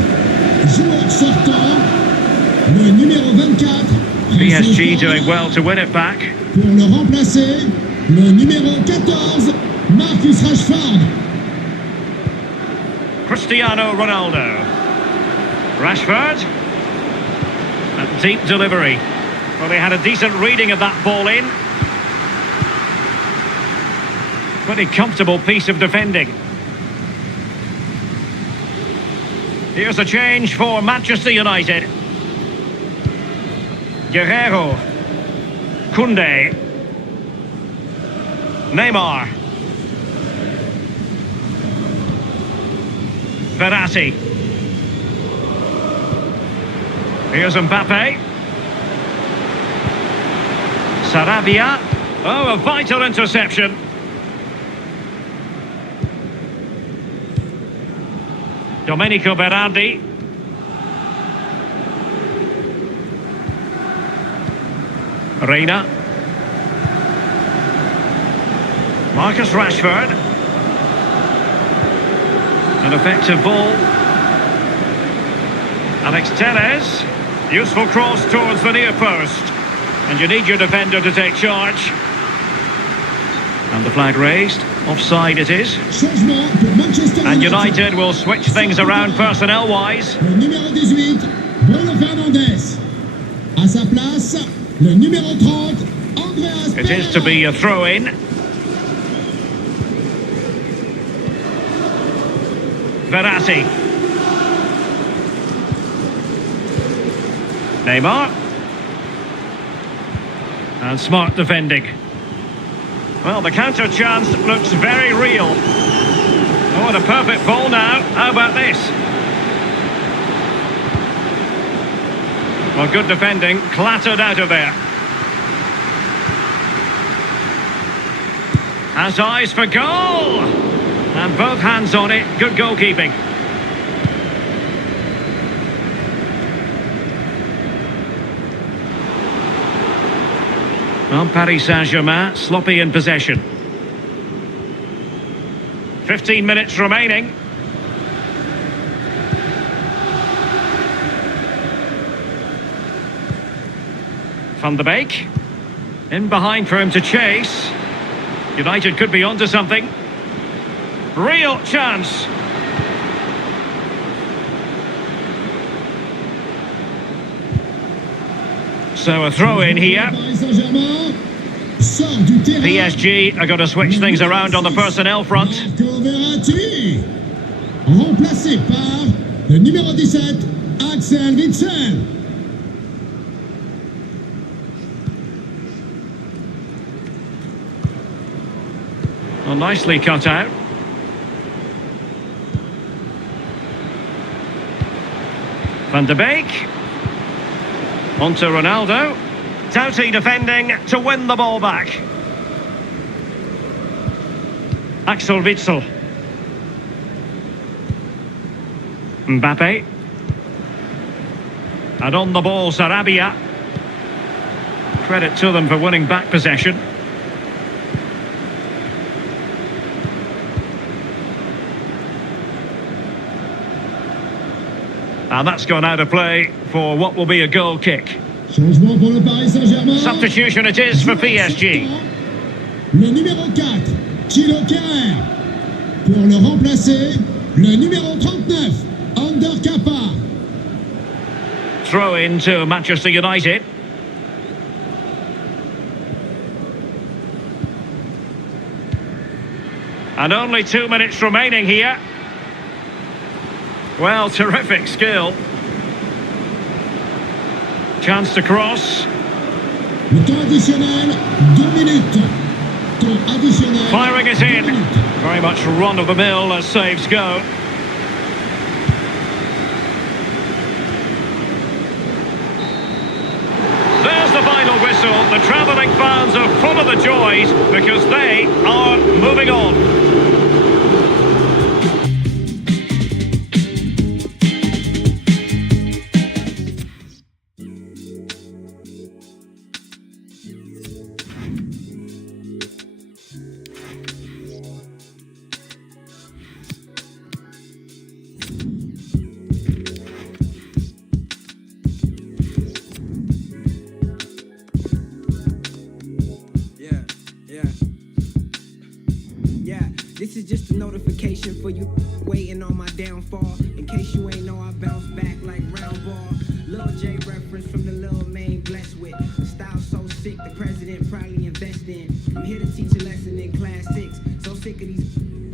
Joueur sortant, le numéro 24. PSG doing well to win it back. Pour le remplacer, le numéro 14, Marcus Rashford. Cristiano Ronaldo. Rashford. A deep delivery. Well, they had a decent reading of that ball in. Pretty comfortable piece of defending. Here's a change for Manchester United. Guerrero. Koundé. Neymar. Verratti. Here's Mbappe. Sarabia. Oh, a vital interception. Domenico Berardi. Reina. Marcus Rashford. An effective ball. Alex Telles. Useful cross towards the near post. And you need your defender to take charge. And the flag raised. Offside it is. Changement pour Manchester And United. United will switch things around personnel-wise. Le numéro 18, Bruno Fernandes. À sa place, le numéro 30, Andreas It is to be a throw-in. Verratti. Neymar. And smart defending. Well, the counter chance looks very real. Oh, and a perfect ball now. How about this? Well, good defending. Clattered out of there. Has eyes for goal. And both hands on it. Good goalkeeping. Well, Paris Saint-Germain, sloppy in possession. 15 minutes remaining. Van de Beek. In behind for him to chase. United could be onto something. Real chance. So a throw in here. Paris Saint-Germain sort du terrain. PSG are going to switch things around on the personnel front. Marco Verratti, remplacé par le numéro 17, Axel Witsel. Well, nicely cut out. Van de Beek. On to Ronaldo. Doughty defending to win the ball back. Axel Witsel. Mbappe. And on the ball, Sarabia. Credit to them for winning back possession. And that's gone out of play for what will be a goal kick. Changement pour le Paris Saint-Germain. Substitution it is for PSG. Le numéro 4, Thilo Kerrer. Pour le remplacer, Le numéro 39, Undercapa. Throw in to Manchester United. And only 2 minutes remaining here. Well, terrific skill. Chance to cross. Le temps additionnel, 2 minutes. Temps additionnel. Firing it 2 in. minutes. Very much run-of-the-mill as saves go. There's the final whistle. The travelling fans are full of the joys because they are moving on. This is just a notification for you waiting on my downfall. In case you ain't know, I bounce back like round ball. Lil J reference from the Lil Main blessed with a style so sick the president probably invest in. I'm here to teach a lesson in class 6. So sick of these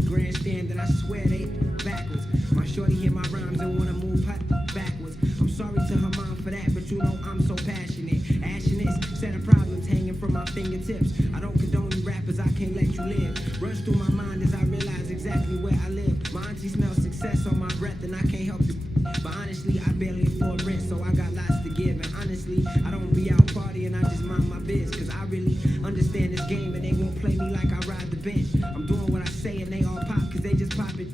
grandstand that I swear they backwards. My shorty hear my rhymes and wanna move backwards. I'm sorry to her mom for that, but you know I'm so passionate. Ashiness, set of problems hanging from my fingertips. I don't condone you rappers, I can't let you live. Runs through my mind as I realize exactly where I live. My auntie smells success on my breath and I can't help you. But honestly, I barely afford rent, so I got lots to give. And honestly, I don't be out partying, I just mind my biz. Cause I really understand this game and they won't play me like I ride the bench. I'm doing what I say and they all pop cause they just pop it.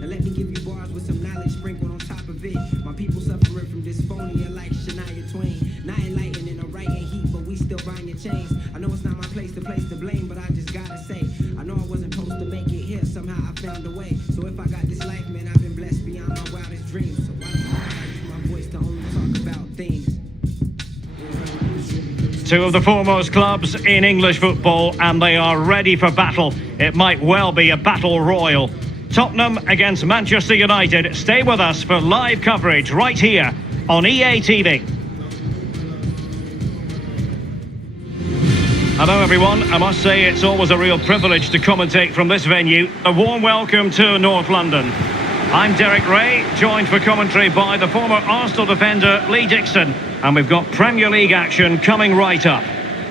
Now let me give you bars with some knowledge sprinkled on top of it. My people suffering from dysphonia like Shania Twain. Not enlightening or writing heat, but we still buying your chains. I know it's not my place to blame, but I just gotta say, I know I wasn't supposed to make it here, somehow I found a way. So if I got this life, man, I've been blessed beyond my wildest dreams. So why do I use my voice to only talk about things? Two of the foremost clubs in English football, and they are ready for battle. It might well be a battle royal. Tottenham against Manchester United. Stay with us for live coverage right here on EA TV. Hello everyone, I must say it's always a real privilege to commentate from this venue. A warm welcome to North London. I'm Derek Ray, joined for commentary by the former Arsenal defender Lee Dixon. And we've got Premier League action coming right up.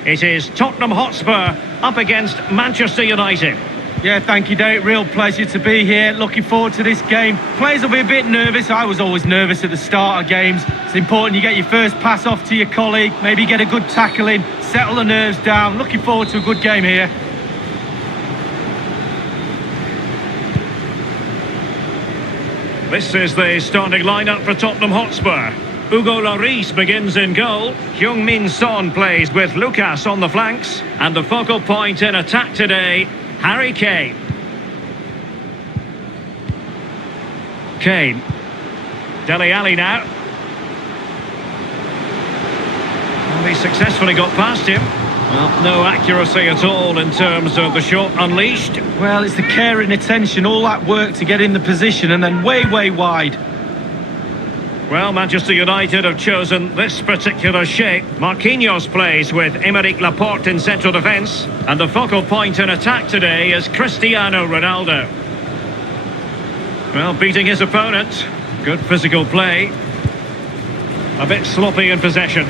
It is Tottenham Hotspur up against Manchester United. Yeah, thank you, Derek. Real pleasure to be here. Looking forward to this game. Players will be a bit nervous. I was always nervous at the start of games. It's important you get your first pass off to your colleague, maybe get a good tackle in, settle the nerves down. Looking forward to a good game here. This is the starting lineup for Tottenham Hotspur. Hugo Lloris begins in goal. Heung-min Son plays with Lucas on the flanks. And the focal point in attack today, Harry Kane. Kane. Dele Alli now. And he successfully got past him. Well, no accuracy at all in terms of the shot unleashed. Well, it's the care and attention, all that work to get in the position and then way wide. Well, Manchester United have chosen this particular shape. Marquinhos plays with Aymeric Laporte in central defence. And the focal point in attack today is Cristiano Ronaldo. Well, beating his opponent. Good physical play. A bit sloppy in possession.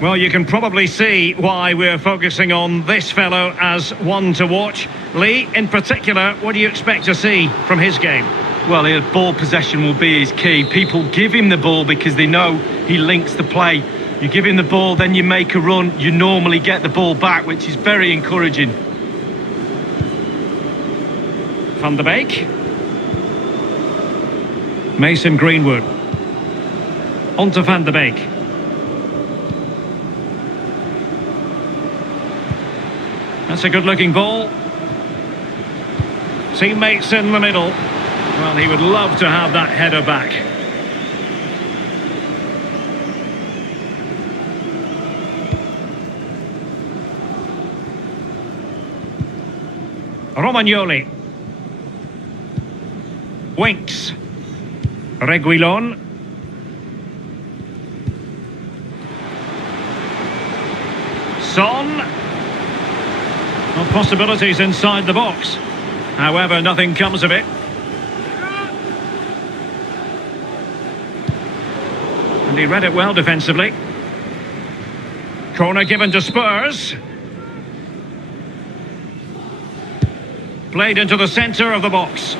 Well, you can probably see why we're focusing on this fellow as one to watch. Lee, in particular, what do you expect to see from his game? Well, his ball possession will be his key. People give him the ball because they know he links the play. You give him the ball, then you make a run, you normally get the ball back, which is very encouraging. Van der Beek. Mason Greenwood. On to Van der Beek. That's a good-looking ball. Teammates in the middle. Well, he would love to have that header back. Romagnoli. Winks. Reguilon. Son. Well, possibilities inside the box. However, nothing comes of it. And he read it well defensively. Corner given to Spurs. Played into the centre of the box.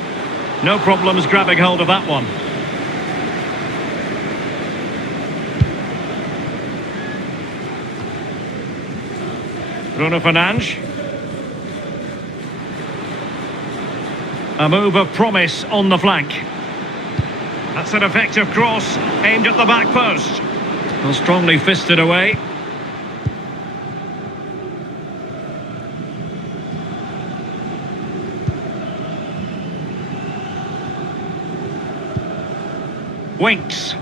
No problems grabbing hold of that one. Bruno Fernandes. A move of promise on the flank. That's an effective cross aimed at the back post. Well, strongly fisted away. Winks.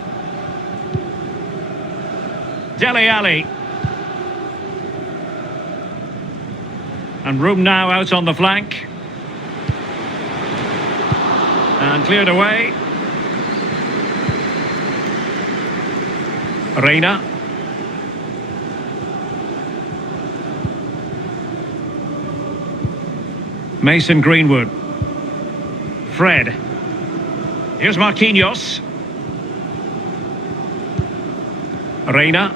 Dele Alli. And room now out on the flank. And cleared away. Reina. Mason Greenwood. Fred. Here's Marquinhos. Reina.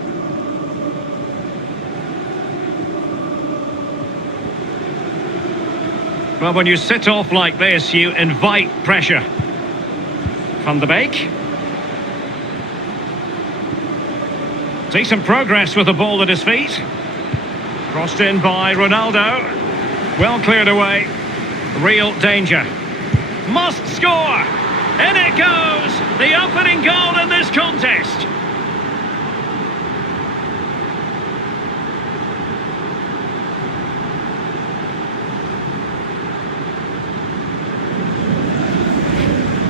Well, when you sit off like this, you invite pressure. Van de Beek. Decent progress with the ball at his feet. Crossed in by Ronaldo. Well cleared away. Real danger. Must score! In it goes! The opening goal in this contest.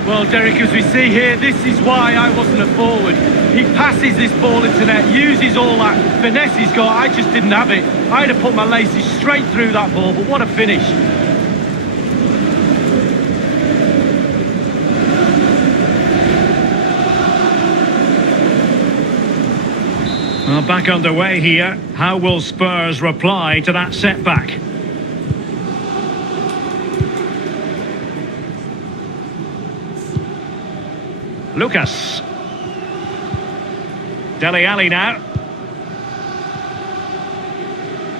Well, Derek, as we see here, this is why I wasn't a forward. He passes this ball into net, uses all that finesse he's got. I just didn't have it. I'd have put my laces straight through that ball, but what a finish. Well, back underway here. How will Spurs reply to that setback? Lucas. Dele Alli now.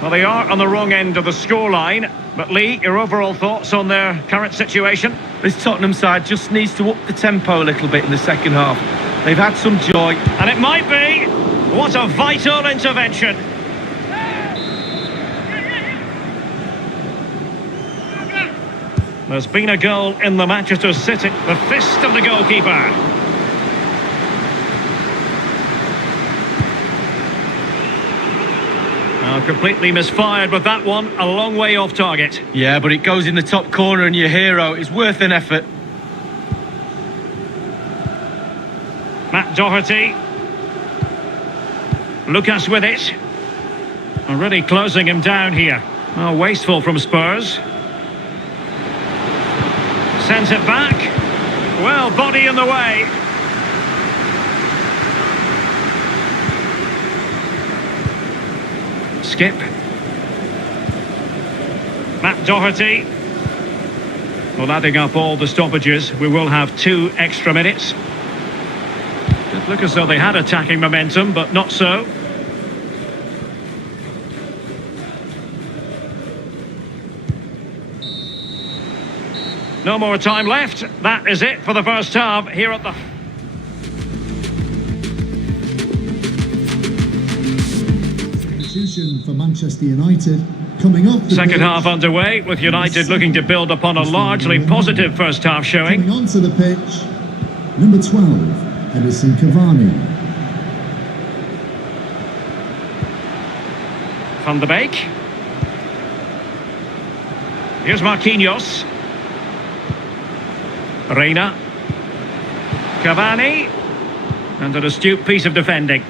Well, they are on the wrong end of the scoreline. But Lee, your overall thoughts on their current situation? This Tottenham side just needs to up the tempo a little bit in the second half. They've had some joy. And it might be. What a vital intervention. There's been a goal in the Manchester City. The fist of the goalkeeper. Completely misfired with that one, a long way off target. Yeah, but it goes in the top corner and your hero is worth an effort. Matt Doherty. Lucas with it. Already closing him down here. Oh, wasteful from Spurs. Sends it back. Well, body in the way. Skip. Matt Doherty. Well, adding up all the stoppages, we will have 2 extra minutes. It looked as though they had attacking momentum, but not so. No more time left. That is it for the first half here at the... Substitution for Manchester United coming off the Second pitch. half underway, with United looking to build upon a largely positive first half showing. Coming onto the pitch, number 12, Edison Cavani. Van de Beek. Here's Marquinhos. Reina. Cavani. And an astute piece of defending.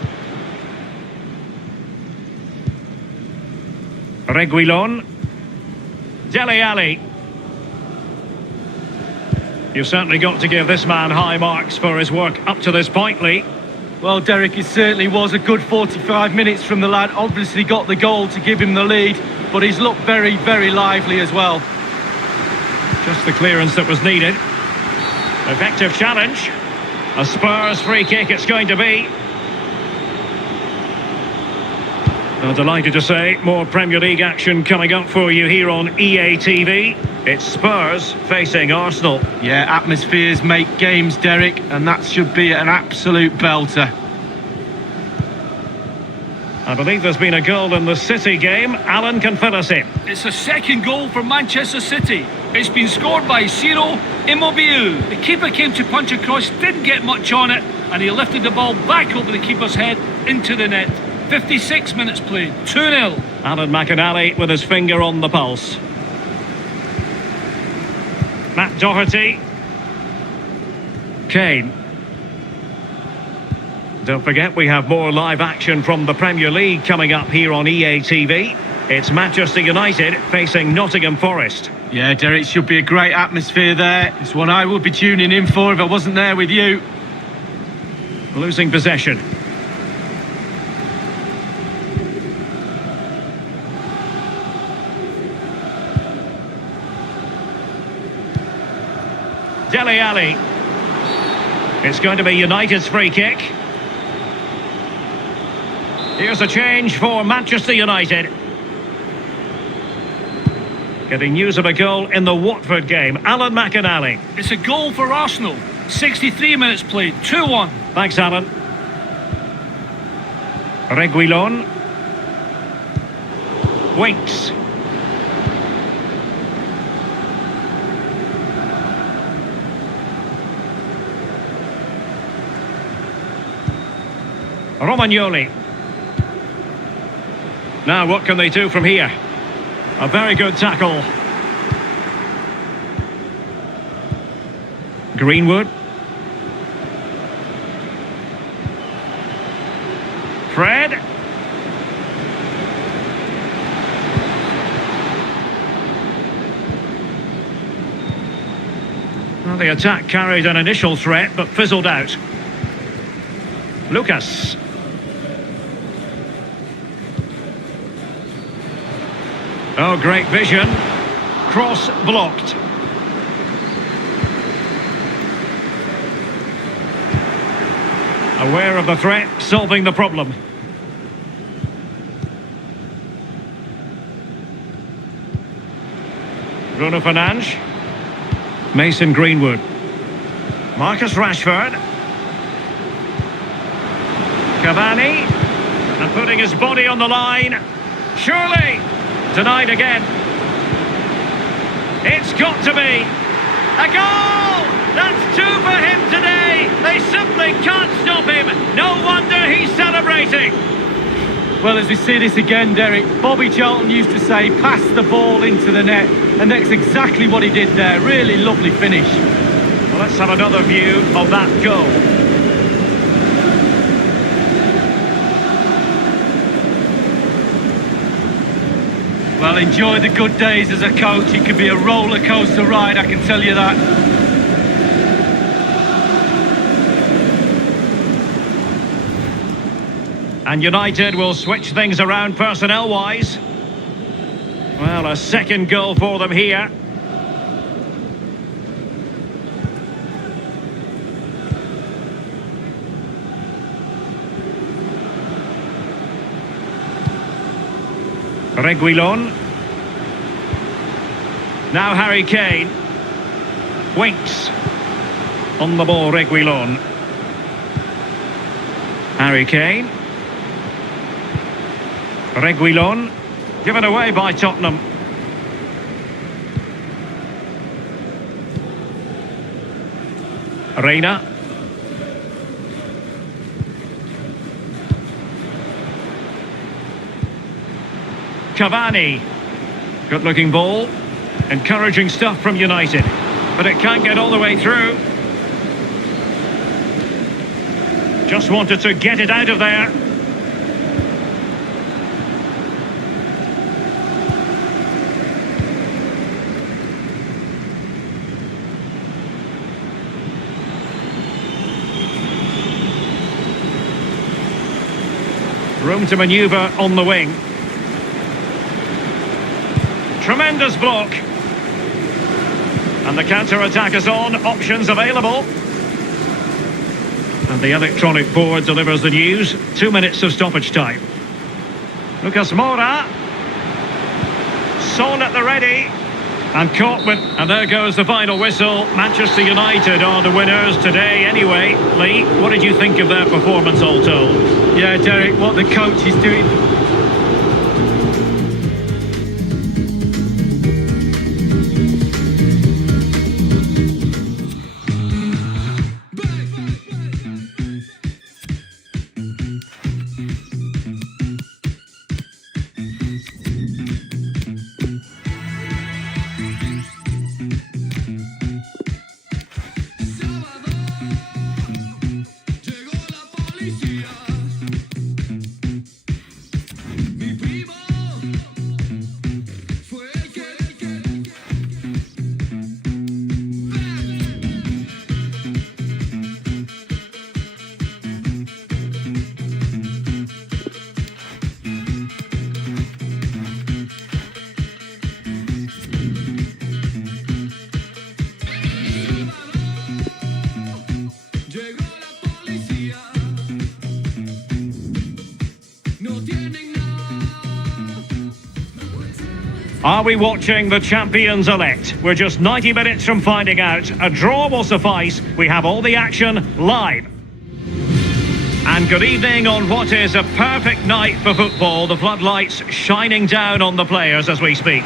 Reguilon. Dele Alli. You've certainly got to give this man high marks for his work up to this point, Lee. Well, Derek, it certainly was a good 45 minutes from the lad. Obviously got the goal to give him the lead, but he's looked very, very lively as well. Just the clearance that was needed. Effective challenge. A Spurs free kick it's going to be. I'm delighted to say more Premier League action coming up for you here on EA TV. It's Spurs facing Arsenal. Yeah, atmospheres make games, Derek, and that should be an absolute belter. I believe there's been a goal in the City game. Alan can fill us in. It's a second goal for Manchester City. It's been scored by Ciro Immobile. The keeper came to punch across, didn't get much on it, and he lifted the ball back over the keeper's head into the net. 56 minutes played, 2-0. Alan McInally with his finger on the pulse. Matt Doherty. Kane. Don't forget we have more live action from the Premier League coming up here on EA TV. It's Manchester United facing Nottingham Forest. Yeah, Derek, should be a great atmosphere there. It's one I would be tuning in for if I wasn't there with you. Losing possession. Dele Alli. It's going to be United's free kick. Here's a change for Manchester United. Getting news of a goal in the Watford game. Alan McInally. It's a goal for Arsenal. 63 minutes played, 2-1. Thanks, Alan. Reguilon. Winks. Romagnoli. Now what can they do from here? A very good tackle. Greenwood. Fred. Well, the attack carried an initial threat but fizzled out. Lucas. Oh, great vision. Cross blocked. Aware of the threat, solving the problem. Bruno Fernandes. Mason Greenwood. Marcus Rashford. Cavani. And putting his body on the line. Surely. Denied again. It's got to be a goal! That's two for him today. They simply can't stop him. No wonder he's celebrating. Well, as we see this again, Derek, Bobby Charlton used to say, pass the ball into the net, and that's exactly what he did there. Really lovely finish. Well, let's have another view of that goal. Well, enjoy the good days as a coach. It could be a roller coaster ride, I can tell you that. And United will switch things around personnel-wise. Well, a second goal for them here. Reguilon. Now Harry Kane. Winks. On the ball, Reguilon. Harry Kane. Reguilon. Given away by Tottenham. Reina. Cavani. Good looking ball. Encouraging stuff from United. But it can't get all the way through. Just wanted to get it out of there. Room to manoeuvre on the wing. Tremendous block. And the counter-attack is on. Options available. And the electronic board delivers the news. 2 minutes of stoppage time. Lucas Moura. Son at the ready. And caught with... And there goes the final whistle. Manchester United are the winners today anyway. Lee, what did you think of their performance all told? Yeah, Derek, what the coach is doing... Are we watching the champions elect? We're just 90 minutes from finding out. A draw will suffice. We have all the action live. And good evening on what is a perfect night for football. The floodlights shining down on the players as we speak.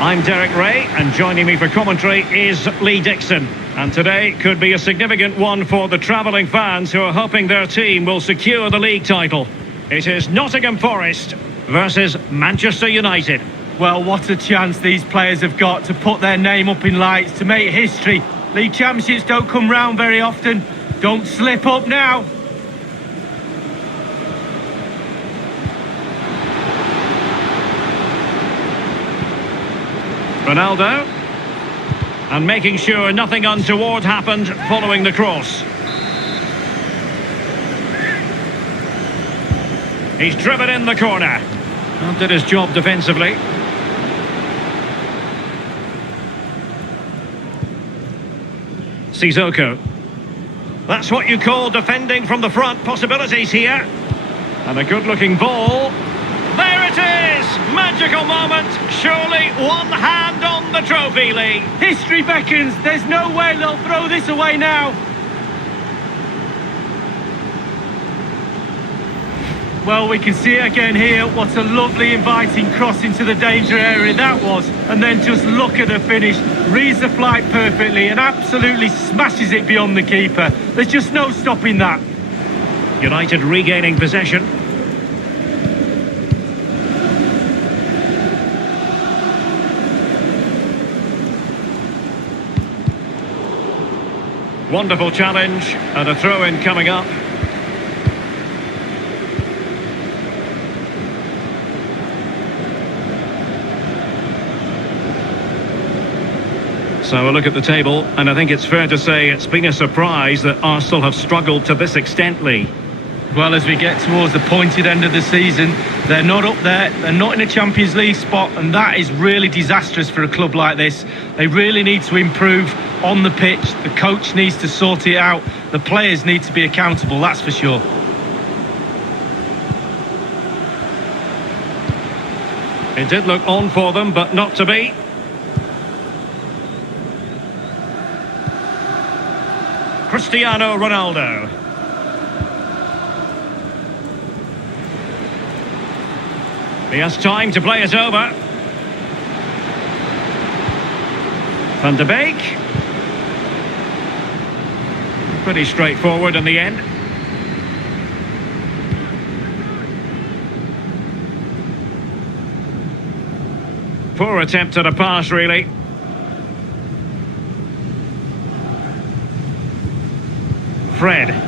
I'm Derek Ray, and joining me for commentary is Lee Dixon. And today could be a significant one for the travelling fans who are hoping their team will secure the league title. It is Nottingham Forest versus Manchester United. Well, what a chance these players have got to put their name up in lights, to make history. League championships don't come round very often. Don't slip up now. Ronaldo. And making sure nothing untoward happened following the cross. He's driven in the corner. Well, did his job defensively. Sissoko. That's what you call defending from the front. Possibilities here. And a good-looking ball. There it is! Magical moment. Surely one hand on the trophy, Lee. History beckons. There's no way they'll throw this away now. Well, we can see it again here. What a lovely inviting cross into the danger area that was. And then just look at the finish. Reads the flight perfectly and absolutely smashes it beyond the keeper. There's just no stopping that. United regaining possession. Wonderful challenge and a throw-in coming up. So a look at the table, and I think it's fair to say it's been a surprise that Arsenal have struggled to this extent, Lee. Well, as we get towards the pointed end of the season, they're not up there, they're not in a Champions League spot, and that is really disastrous for a club like this. They really need to improve on the pitch, the coach needs to sort it out, the players need to be accountable, that's for sure. It did look on for them, but not to be. Cristiano Ronaldo. He has time to play it over. Van de Beek. Pretty straightforward in the end. Poor attempt at a pass, really. Fred.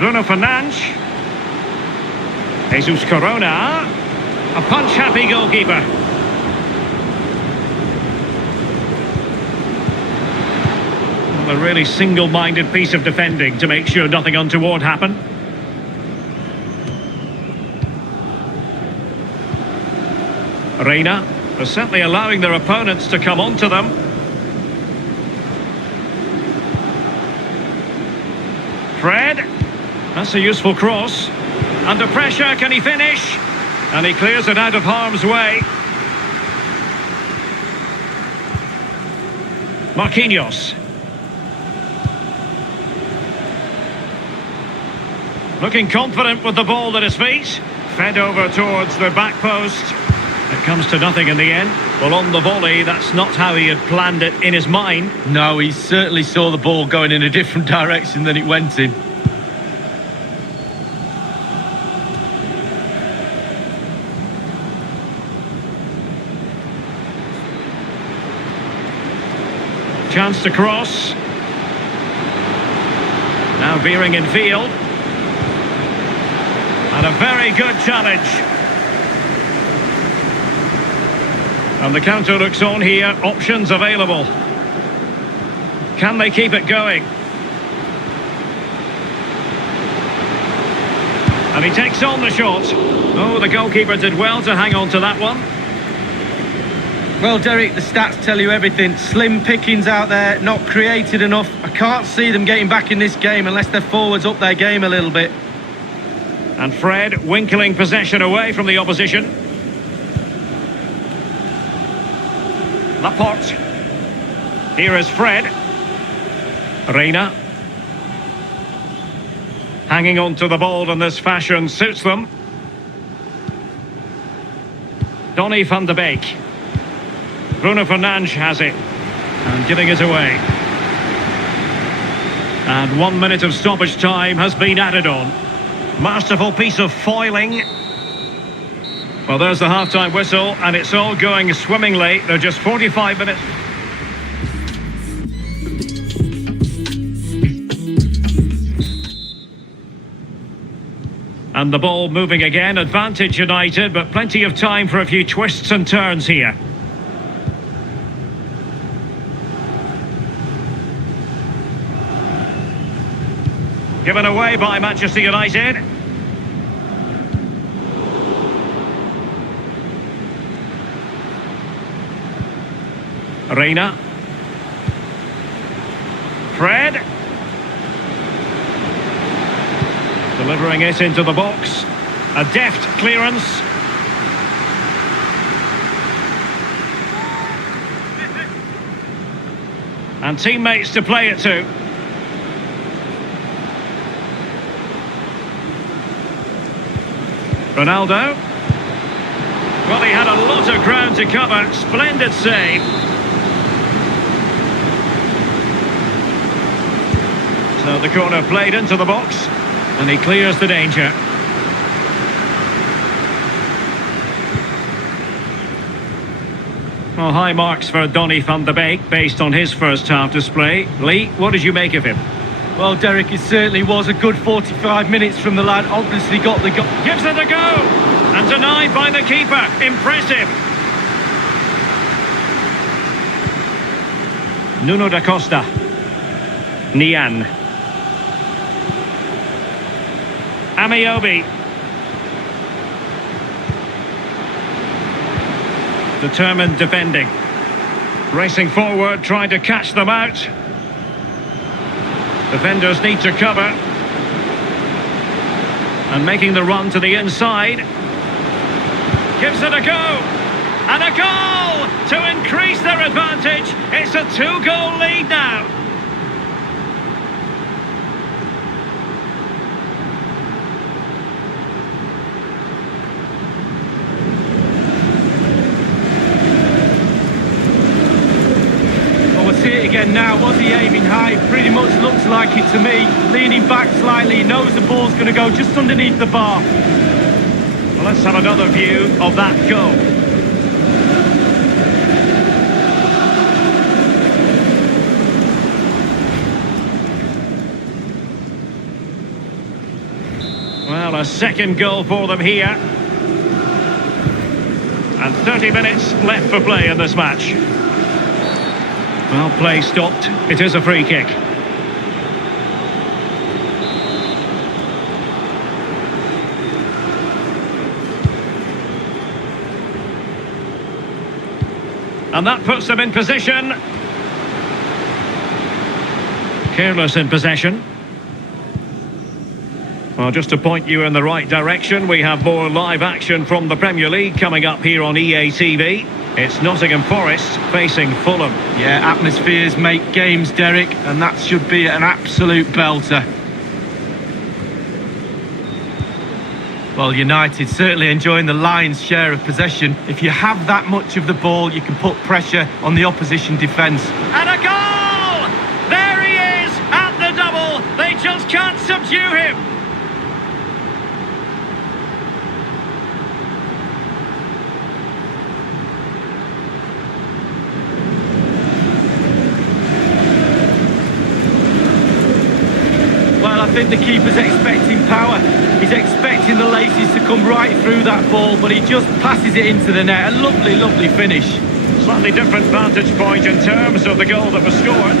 Bruno Fernandes. Jesus Corona. A punch-happy goalkeeper. A really single-minded piece of defending to make sure nothing untoward happened. Reina are certainly allowing their opponents to come onto them. Fred, that's a useful cross. Under pressure, can he finish? And he clears it out of harm's way. Marquinhos. Looking confident with the ball at his feet. Fed over towards the back post. It comes to nothing in the end. Well, on the volley, that's not how he had planned it in his mind. No, he certainly saw the ball going in a different direction than it went in. Chance to cross. Now veering in field. And a very good challenge. And the counter looks on here. Options available. Can they keep it going? And he takes on the shot. Oh, the goalkeeper did well to hang on to that one. Well, Derek, the stats tell you everything. Slim pickings out there, not created enough. I can't see them getting back in this game unless their forwards up their game a little bit. And Fred winkling possession away from the opposition. Laporte. Here is Fred. Reina. Hanging on to the ball in this fashion suits them. Donny van de Beek. Bruno Fernandes has it. And giving it away. And 1 minute of stoppage time has been added on. Masterful piece of foiling. Well, there's the half-time whistle, and it's all going swimmingly. They're just 45 minutes. And the ball moving again. Advantage United, but plenty of time for a few twists and turns here. Given away by Manchester United. Reina. Fred. Delivering it into the box. A deft clearance. And teammates to play it to. Ronaldo. Well, he had a lot of ground to cover. Splendid save. So the corner played into the box, and he clears the danger. Well, high marks for Donny van de Beek based on his first half display. Lee, what did you make of him? Well, Derek, it certainly was a good 45 minutes from the lad. Obviously got the goal. Gives it a go! And denied by the keeper. Impressive. Nuno da Costa. Nian. Amiobi. Determined defending. Racing forward, trying to catch them out. Defenders need to cover. And making the run to the inside. Gives it a go. And a goal to increase their advantage. It's a 2-goal lead now. See it again now. Was he aiming high? Pretty much looks like it to me. Leaning back slightly, he knows the ball's going to go just underneath the bar. Well, let's have another view of that goal. Well, a second goal for them here. And 30 minutes left for play in this match. Well, play stopped. It is a free kick. And that puts them in position. Careless in possession. Well, just to point you in the right direction, we have more live action from the Premier League coming up here on EA TV. It's Nottingham Forest facing Fulham. Yeah, atmospheres make games, Derek, and that should be an absolute belter. Well, United certainly enjoying the lion's share of possession. If you have that much of the ball, you can put pressure on the opposition defence. And a goal! There he is at the double. They just can't subdue him. Well, I think the keeper's expecting power. He's expecting the laces to come right through that ball, but he just passes it into the net. A lovely, lovely finish. Slightly different vantage point in terms of the goal that was scored.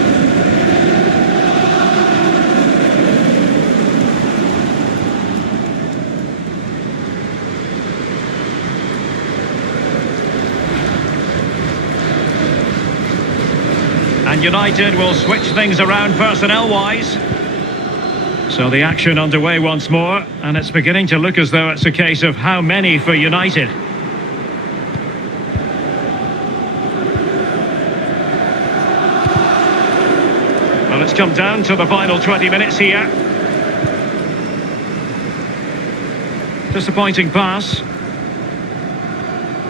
And United will switch things around personnel-wise. So the action underway once more, and it's beginning to look as though it's a case of how many for United. Well, it's come down to the final 20 minutes here. Disappointing pass.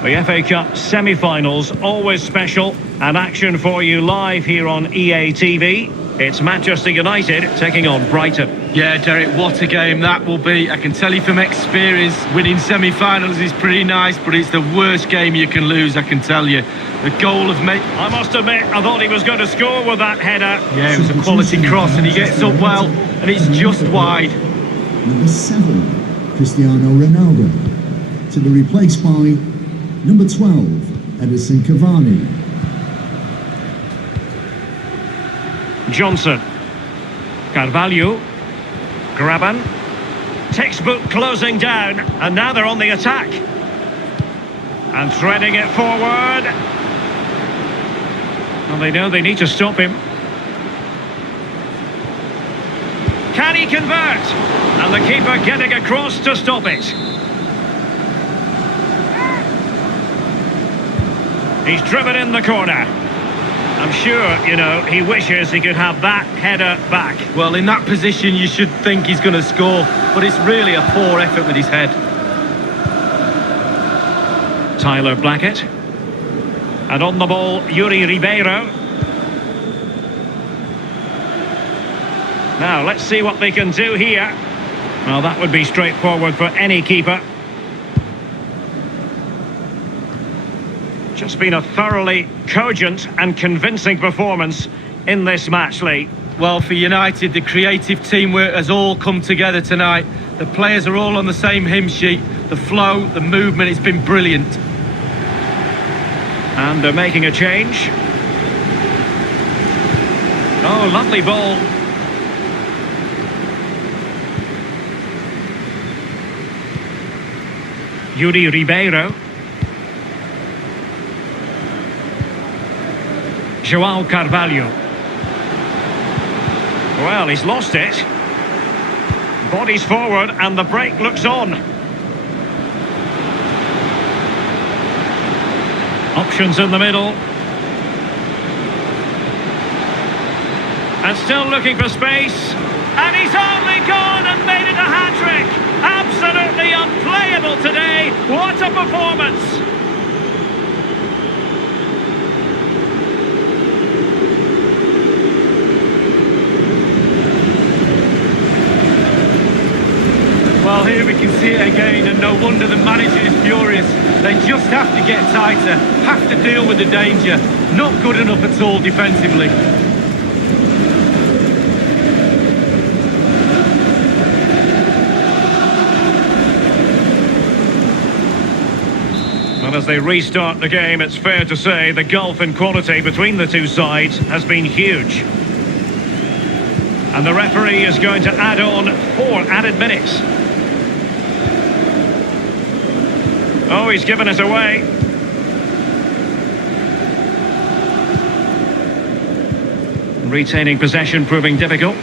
The FA Cup semi-finals, always special, and action for you live here on EA TV. It's Manchester United taking on Brighton. Yeah, Derek, what a game that will be. I can tell you from experience, winning semi-finals is pretty nice, but it's the worst game you can lose, I can tell you. The goal of I must admit, I thought he was going to score with that header. Yeah, it was a quality cross, and he gets up well, and it's just wide. Number 7, Cristiano Ronaldo. To be replaced by number 12, Edison Cavani. Johnson. Carvalho. Graban. Textbook closing down, and now they're on the attack. And threading it forward. Well, they know they need to stop him. Can he convert? And the keeper getting across to stop it. He's driven in the corner. I'm sure, you know, he wishes he could have that header back. Well, in that position, you should think he's going to score, but it's really a poor effort with his head. Tyler Blackett. And on the ball, Yuri Ribeiro. Now, let's see what they can do here. Well, that would be straightforward for any keeper. Just been a thoroughly cogent and convincing performance in this match, Lee. Well, for United, the creative teamwork has all come together tonight. The players are all on the same hymn sheet. The flow, the movement, it's been brilliant. And they're making a change. Oh, lovely ball. Yuri Ribeiro. João Carvalho. Well, he's lost it. Bodies forward and the break looks on. Options in the middle. And still looking for space. And he's only gone and made it a hat-trick. Absolutely unplayable today. What a performance. Well, here we can see it again, and no wonder the manager is furious. They just have to get tighter, have to deal with the danger. Not good enough at all defensively. Well, as they restart the game, it's fair to say the gulf in quality between the two sides has been huge. And the referee is going to add on 4 added minutes. Oh, he's given it away. Retaining possession proving difficult.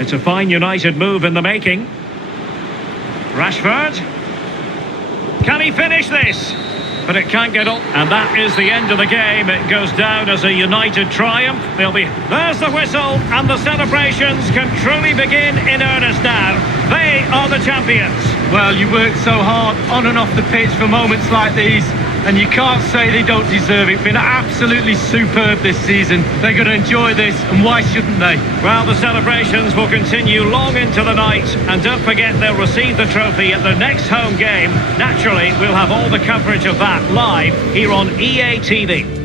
It's a fine United move in the making. Rashford. Can he finish this? But it can't get up. And that is the end of the game. It goes down as a United triumph. There's the whistle, and the celebrations can truly begin in earnest now. They are the champions. Well, you worked so hard on and off the pitch for moments like these, and you can't say they don't deserve it. Been absolutely superb this season. They're going to enjoy this, and why shouldn't they? Well, the celebrations will continue long into the night, and don't forget they'll receive the trophy at their next home game. Naturally, we'll have all the coverage of that live here on EA TV.